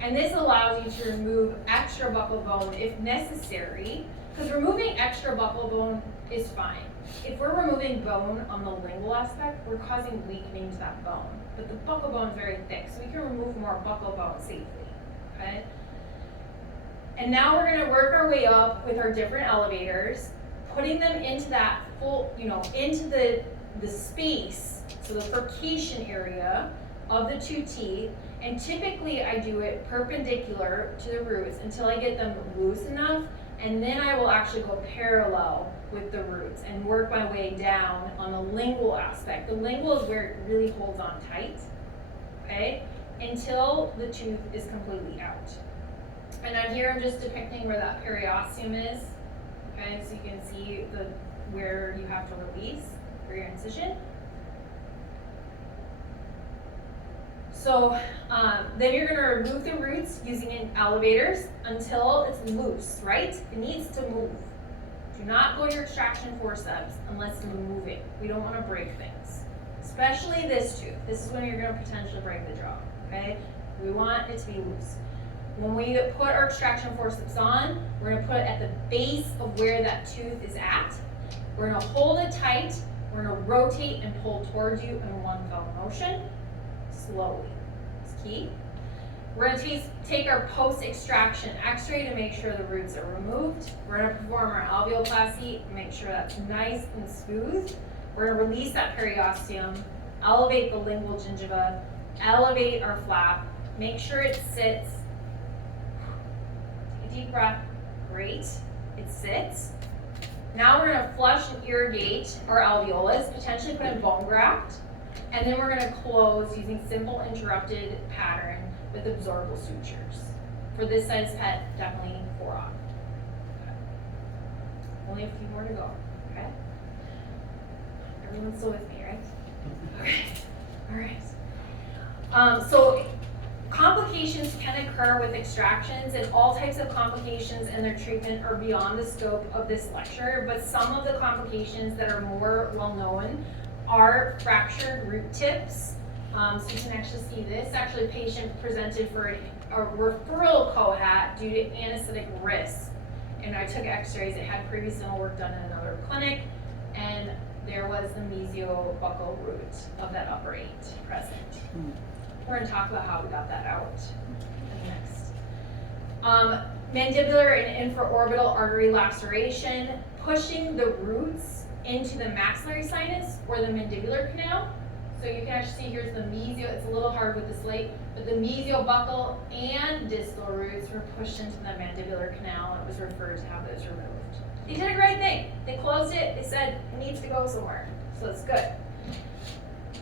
And this allows you to remove extra buccal bone if necessary, because removing extra buccal bone is fine. If we're removing bone on the lingual aspect, we're causing weakening to that bone. But the buccal bone is very thick, so we can remove more buccal bone safely, okay? And now we're gonna work our way up with our different elevators, putting them into that full, into the space, so the furcation area of the two teeth. And typically I do it perpendicular to the roots until I get them loose enough, and then I will actually go parallel with the roots and work my way down on the lingual aspect. The lingual is where it really holds on tight, okay, until the tooth is completely out. And on here I'm just depicting where that periosteum is, okay, so you can see where you have to release for your incision. So then you're going to remove the roots using elevators until it's loose, right? It needs to move. Do not go to your extraction forceps unless it's moving. We don't want to break things, especially this tooth. This is when you're going to potentially break the jaw, okay? We want it to be loose. When we put our extraction forceps on, we're going to put it at the base of where that tooth is at. We're going to hold it tight. We're going to rotate and pull towards you in one fell motion. Slowly. It's key. We're going to take our post-extraction x-ray to make sure the roots are removed. We're going to perform our alveoloplasty, make sure that's nice and smooth. We're going to release that periosteum, elevate the lingual gingiva, elevate our flap, make sure it sits. Take a deep breath. Great. It sits. Now we're going to flush and irrigate our alveolus, potentially put in bone graft. And then we're going to close using simple interrupted pattern with absorbable sutures. For this size pet, definitely 4 on. Okay. Only a few more to go, okay? Everyone's still with me, right? All right. So complications can occur with extractions, and all types of complications and their treatment are beyond the scope of this lecture, but some of the complications that are more well known are fractured root tips. So you can actually see this. Actually, a patient presented for a referral cohat due to anesthetic risk. And I took x-rays. It had previous dental work done in another clinic, and there was the mesiobuccal root of that upper 8 present. We're going to talk about how we got that out next. Mandibular and infraorbital artery laceration, pushing the roots into the maxillary sinus or the mandibular canal. So you can actually see here's the mesio, it's a little hard with this light, but the mesiobuccal and distal roots were pushed into the mandibular canal, and it was referred to have those removed. They did a great thing. They closed it, they said it needs to go somewhere, so it's good.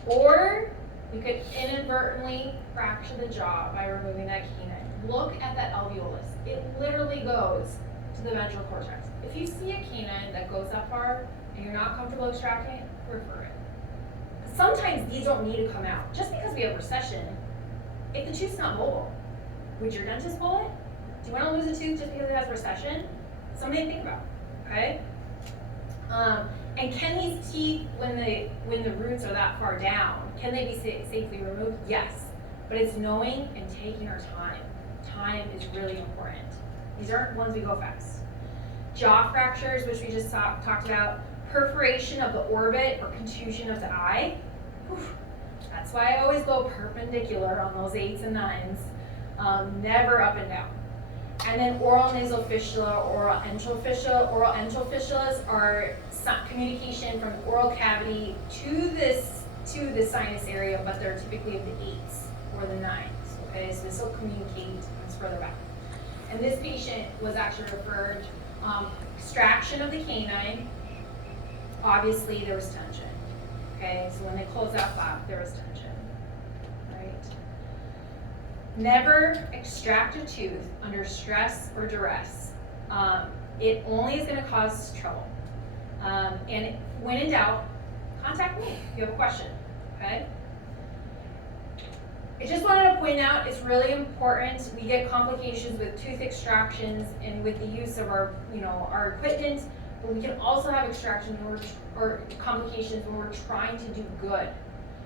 Or you could inadvertently fracture the jaw by removing that canine. Look at that alveolus. It literally goes to the ventral cortex. If you see a canine that goes that far and you're not comfortable extracting it, refer it. Sometimes these don't need to come out. Just because we have recession, if the tooth's not mobile, would your dentist pull it? Do you want to lose a tooth just because it has recession? Something to think about, okay? And can these teeth, when the roots are that far down, can they be safely removed? Yes, but it's knowing and taking our time. Time is really important. These aren't ones we go fast. Jaw fractures, which we just talked about, perforation of the orbit or contusion of the eye. Oof. That's why I always go perpendicular on those 8s and 9s, never up and down. And then oral nasal fistula, oral enteral fistula. Oral enteral fistulas are communication from the oral cavity to this to the sinus area, but they're typically of the 8s or the 9s, okay? So this will communicate it's further back. And this patient was actually referred, extraction of the canine, obviously there was tension, okay? So when they closed that flap, there was tension, right? Never extract a tooth under stress or duress. It only is gonna cause trouble. And when in doubt, contact me if you have a question, okay? I just wanted to point out, it's really important, we get complications with tooth extractions and with the use of our, our equipment, but we can also have extractions or complications when we're trying to do good.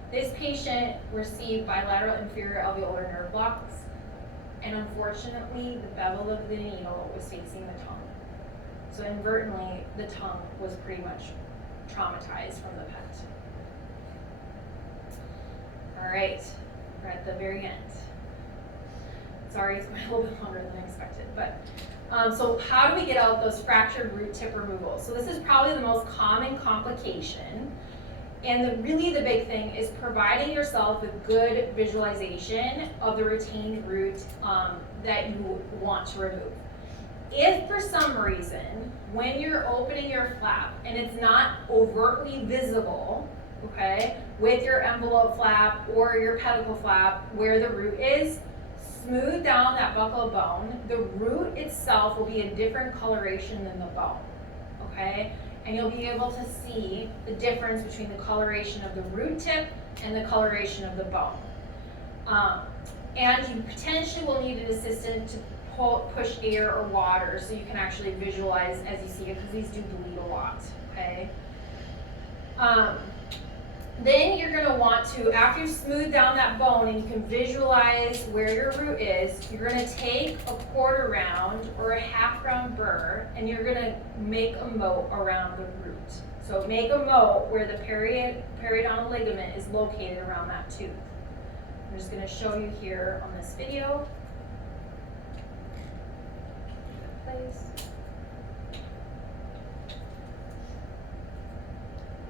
This patient received bilateral inferior alveolar nerve blocks, and unfortunately, the bevel of the needle was facing the tongue. So inadvertently, the tongue was pretty much traumatized from the PET. All right, we're at the very end. Sorry, it's going a little bit longer than I expected, but so how do we get out those fractured root tip removals? So this is probably the most common complication, and really the big thing is providing yourself with good visualization of the retained root that you want to remove. If for some reason, when you're opening your flap and it's not overtly visible, okay, with your envelope flap or your pedicle flap where the root is, smooth down that buccal of bone. The root itself will be a different coloration than the bone, okay? And you'll be able to see the difference between the coloration of the root tip and the coloration of the bone. And you potentially will need an assistant to push air or water so you can actually visualize as you see it, because these do bleed a lot, okay? Then you're gonna want to, after you smooth down that bone and you can visualize where your root is, you're gonna take a quarter round or a half round burr and you're gonna make a moat around the root. So make a moat where the periodontal ligament is located around that tooth. I'm just gonna show you here on this video. Place.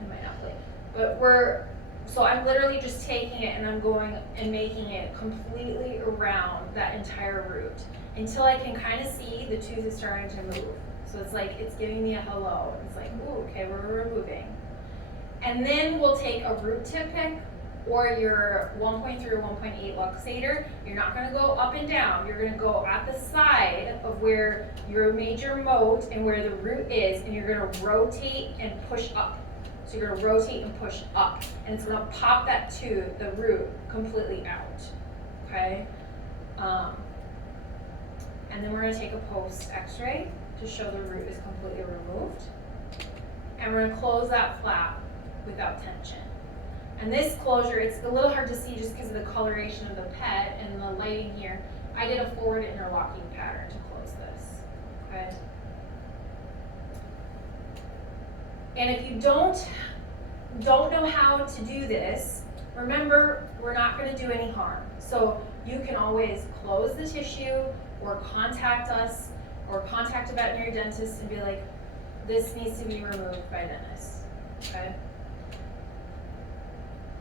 I might not play. But so I'm literally just taking it and I'm going and making it completely around that entire root until I can kind of see the tooth is starting to move. So it's like, it's giving me a hello. It's like, ooh, okay, we're removing. And then we'll take a root tip pick or your 1.3 or 1.8 luxator. You're not gonna go up and down. You're gonna go at the side of where your major moat and where the root is, and you're gonna rotate and push up. So you're gonna rotate and push up, and it's gonna pop that tooth, the root, completely out, okay? And then we're gonna take a post x-ray to show the root is completely removed. And we're gonna close that flap without tension. And this closure, it's a little hard to see just because of the coloration of the PET and the lighting here. I did a forward interlocking pattern to close this, okay? And if you don't know how to do this, remember, we're not gonna do any harm. So you can always close the tissue or contact us or contact a veterinary dentist and be like, this needs to be removed by dentist, okay?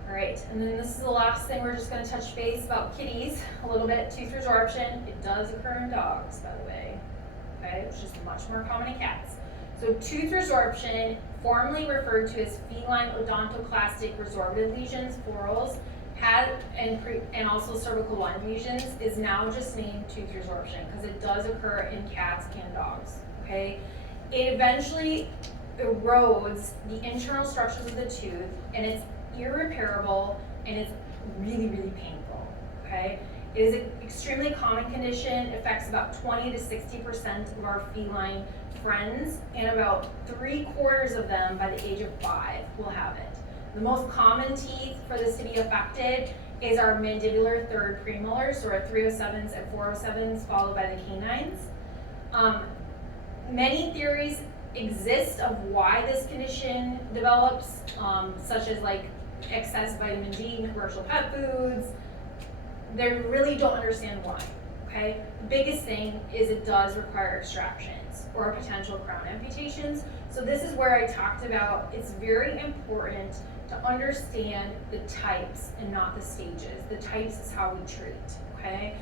All right, and then this is the last thing we're just gonna touch base about kitties a little bit. Tooth resorption, it does occur in dogs, by the way, okay? It's just much more common in cats. So tooth resorption, formerly referred to as feline odontoclastic resorptive lesions, florals, and also cervical lung lesions, is now just named tooth resorption because it does occur in cats and dogs, okay? It eventually erodes the internal structures of the tooth, and it's irreparable, and it's really, really painful, okay? It is an extremely common condition. It affects about 20 to 60% of our feline friends, and about 3/4 of them by the age of 5 will have it. The most common teeth for this to be affected is our mandibular third premolars, so our 307s and 407s, followed by the canines. Many theories exist of why this condition develops, such as like excess vitamin D in commercial pet foods. They really don't understand why, okay? The biggest thing is it does require extractions or potential crown amputations. So this is where I talked about it's very important to understand the types and not the stages. The types is how we treat, okay?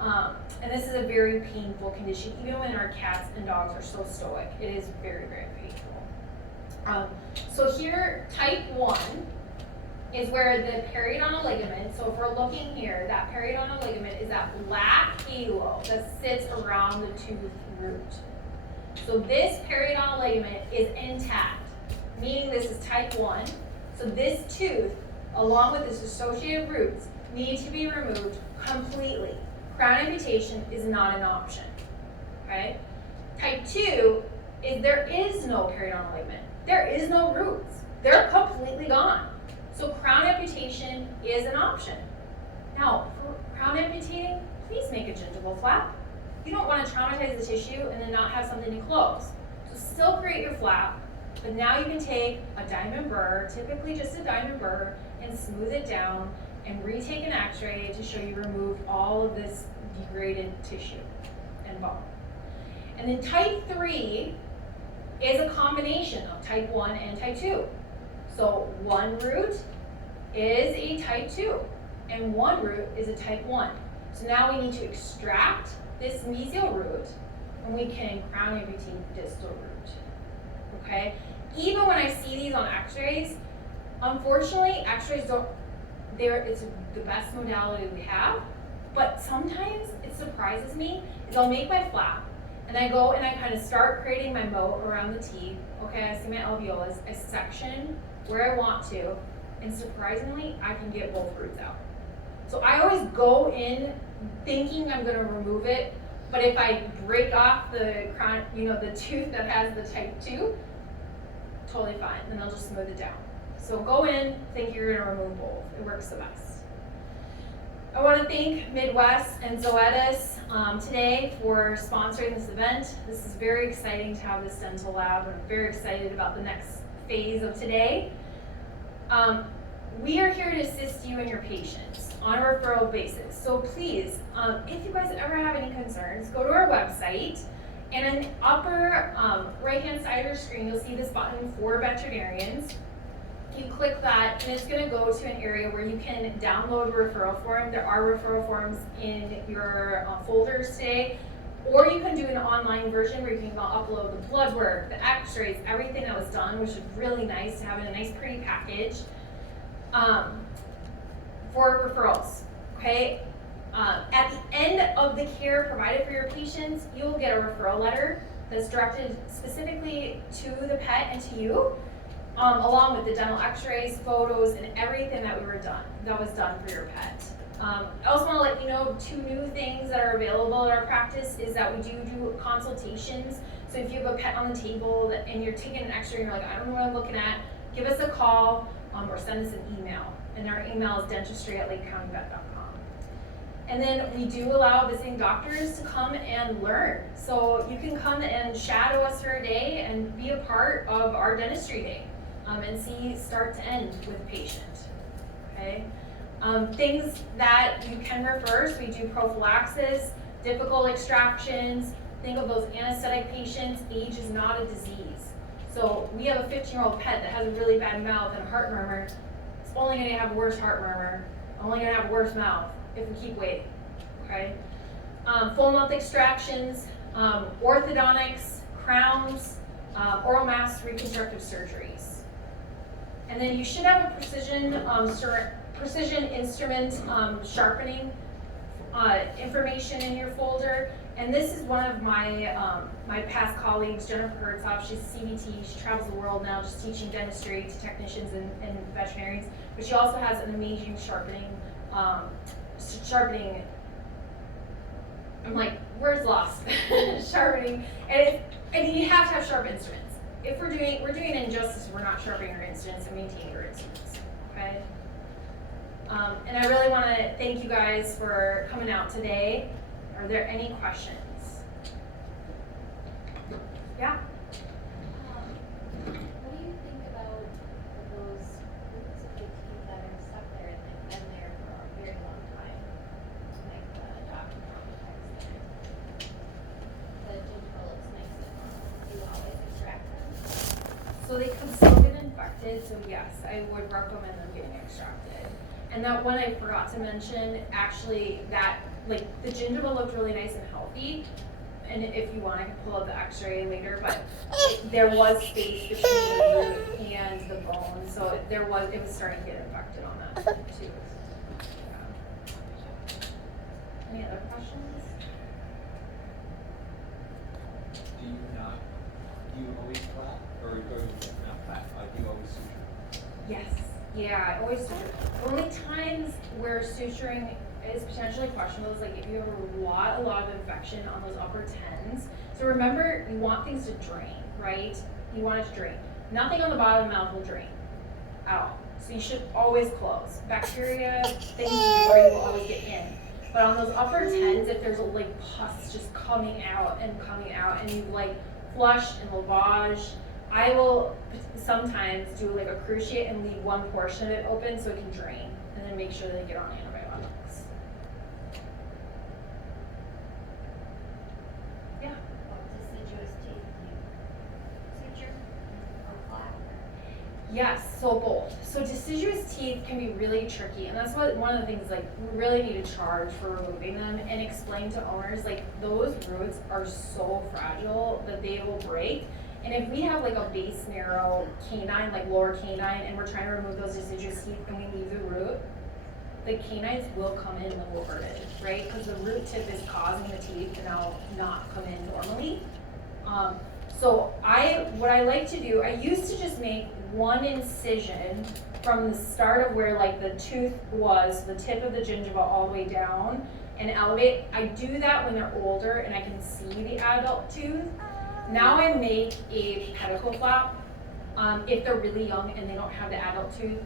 And this is a very painful condition, even when our cats and dogs are so stoic. It is very, very painful. So here, type 1 is where the periodontal ligament, so if we're looking here, that periodontal ligament is that black halo that sits around the tooth root. So this periodontal ligament is intact, meaning this is type 1. So this tooth, along with its associated roots, need to be removed completely. Crown amputation is not an option, okay? Type 2 is there is no periodontal ligament. There is no roots. They're completely gone. So crown amputation is an option. Now, for crown amputating, please make a gingival flap. You don't want to traumatize the tissue and then not have something to close. So still create your flap, but now you can take a diamond burr, typically just a diamond burr, and smooth it down and retake an x-ray to show you removed all of this degraded tissue and bone. And then type 3 is a combination of type 1 and type 2. So one root is a type 2 and one root is a type 1. So now we need to extract this mesial root and we can crown amputate the distal root, okay? Even when I see these on x-rays, unfortunately, x-rays don't, it's the best modality we have, but sometimes it surprises me is I'll make my flap and I go and I kind of start creating my moat around the teeth. Okay, I see my alveolus, I section where I want to, and surprisingly, I can get both roots out. So I always go in thinking I'm gonna remove it, but if I break off the crown, the tooth that has the type 2, totally fine, then I'll just smooth it down. So go in, think you're gonna remove both. It works the best. I wanna thank Midwest and Zoetis today for sponsoring this event. This is very exciting to have this dental lab. I'm very excited about the next phase of today. We are here to assist you and your patients on a referral basis. So please, if you guys ever have any concerns, go to our website, and in the upper right-hand side of your screen, you'll see this button for veterinarians. You click that, and it's going to go to an area where you can download a referral form. There are referral forms in your folders today, or you can do an online version where you can upload the blood work, the x-rays, everything that was done, which is really nice to have in a nice pretty package for referrals, okay? At the end of the care provided for your patients, you will get a referral letter that's directed specifically to the pet and to you, along with the dental x-rays, photos, and everything that was done for your pet. I also want to let you know 2 new things that are available at our practice is that we do consultations. So if you have a pet on the table and you're taking an x-ray and you're like, I don't know what I'm looking at, give us a call or send us an email. And our email is dentistry@lakecountyvet.com. And then we do allow visiting doctors to come and learn. So you can come and shadow us for a day and be a part of our dentistry day and see start to end with a patient, okay? Things that you can refer, so we do prophylaxis, difficult extractions. Think of those anesthetic patients. Age is not a disease. So we have a 15-year-old pet that has a really bad mouth and a heart murmur. It's only going to have a worse heart murmur, only going to have a worse mouth if we keep waiting, okay? Full mouth extractions, orthodontics, crowns, oral masks, reconstructive surgeries. And then you should have a precision instrument sharpening information in your folder. And this is one of my my past colleagues, Jennifer Herzhoff. She's a CBT. She travels the world now just teaching dentistry to technicians and veterinarians. But she also has an amazing sharpening. I'm like, words lost. Sharpening. And you have to have sharp instruments. If we're doing injustice, we're not sharpening our instruments and maintaining our instruments. Okay. And I really want to thank you guys for coming out today. Are there any questions? Yeah? What do you think about those roots of the teeth that are stuck there and they've been there for a very long time? Like the doctor contacts there. The gingiva looks nice and long. Do you always extract them? So they could still get infected. extracted, so yes, I would recommend them getting extracted. And that one I forgot to mention, actually, that, like, the gingiva looked really nice and healthy. And if you want, I can pull out the x-ray later, but there was space between the root and the bone, so it was starting to get infected on that too. Yeah. Any other questions? Do you always flap, or not flap, do you always suture? Yes. Yeah, I always suture. The only times where suturing is potentially questionable is like if you have a lot of infection on those upper tens. So remember, you want things to drain, right? You want it to drain. Nothing on the bottom of the mouth will drain at all. So you should always close. Bacteria, things where you will always get in. But on those upper tens, if there's like pus just coming out, and you like flush and lavage, I will sometimes do like a cruciate and leave one portion of it open so it can drain, and then make sure they get on antibiotics. Yeah. What deciduous teeth do you suture or flap? Yes, so both. So deciduous teeth can be really tricky, and that's what one of the things, like, we really need to charge for removing them and explain to owners, like, those roots are so fragile that they will break. And if we have like a base narrow canine, like lower canine, and we're trying to remove those deciduous teeth and we leave the root, the canines will come in and will hurt it, right? Because the root tip is causing the teeth to now not come in normally. So what I like to do, I used to just make one incision from the start of where like the tooth was, the tip of the gingiva all the way down, and elevate. I do that when they're older and I can see the adult tooth. Now I make a pedicle flap if they're really young and they don't have the adult tooth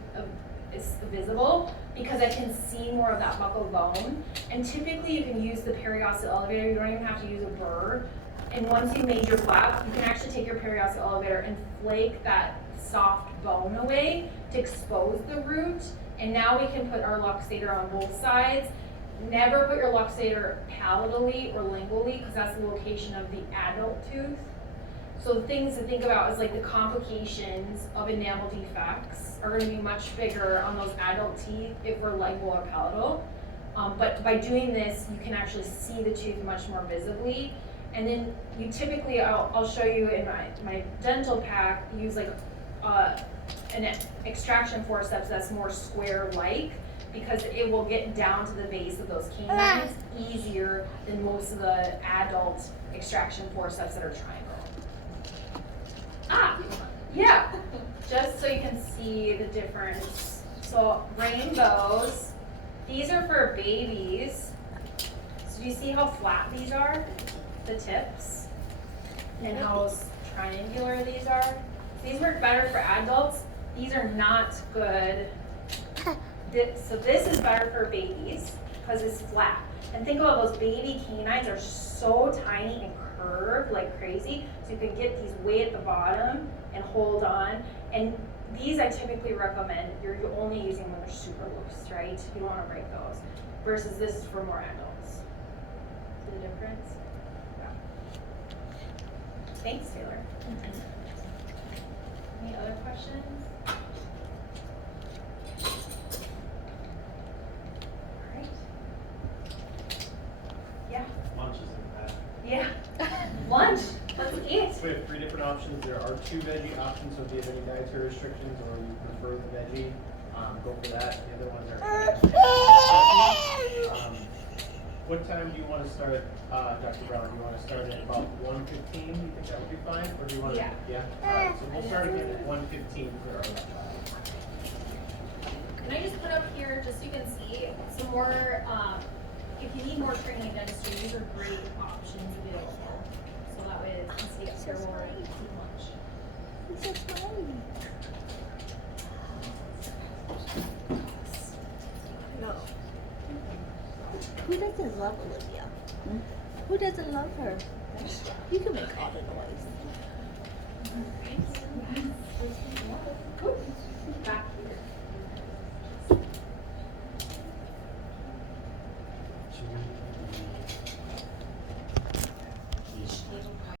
is visible, because I can see more of that buccal bone. And typically you can use the periosteal elevator. You don't even have to use a burr. And once you made your flap, you can actually take your periosteal elevator and flake that soft bone away to expose the root. And now we can put our luxator on both sides. Never put your luxator palatally or lingually, because that's the location of the adult tooth. So things to think about is like the complications of enamel defects are going to be much bigger on those adult teeth if we're lingual or palatal. But by doing this, you can actually see the tooth much more visibly. And then you typically, I'll show you in my dental pack, use like an extraction forceps that's more square-like, because it will get down to the base of those canines easier than most of the adult extraction forceps that are triangle. Yeah, just so you can see the difference. So rainbows, these are for babies. So do you see how flat these are, the tips? And how triangular these are? These work better for adults. These are not good. So this is better for babies because it's flat. And think about those baby canines are so tiny and curved like crazy. So you can get these way at the bottom and hold on. And these I typically recommend you're only using when they're super loose, right? You don't want to break those. Versus this is for more adults. See the difference? Yeah. Thanks, Taylor. Any other questions? Lunch is in the back. Yeah. Lunch. Let's eat. We have 3 different options. There are 2 veggie options, so if you have any dietary restrictions or you prefer the veggie, go for that. The other ones are what time do you want to start, Dr. Brown? Do you want to start at about 1:15? Do you think that would be fine? Or do you want to? Yeah. Alright, so we'll start again at 1:15 for our lunch. Can I just put up here, just so you can see, some more, if you need more training in dentistry, these are great options available. So that way you can stay up here while I eat lunch. It's so tiny. No. Who doesn't love Olivia? Who doesn't love her? You can make all the noise. Back here. Should we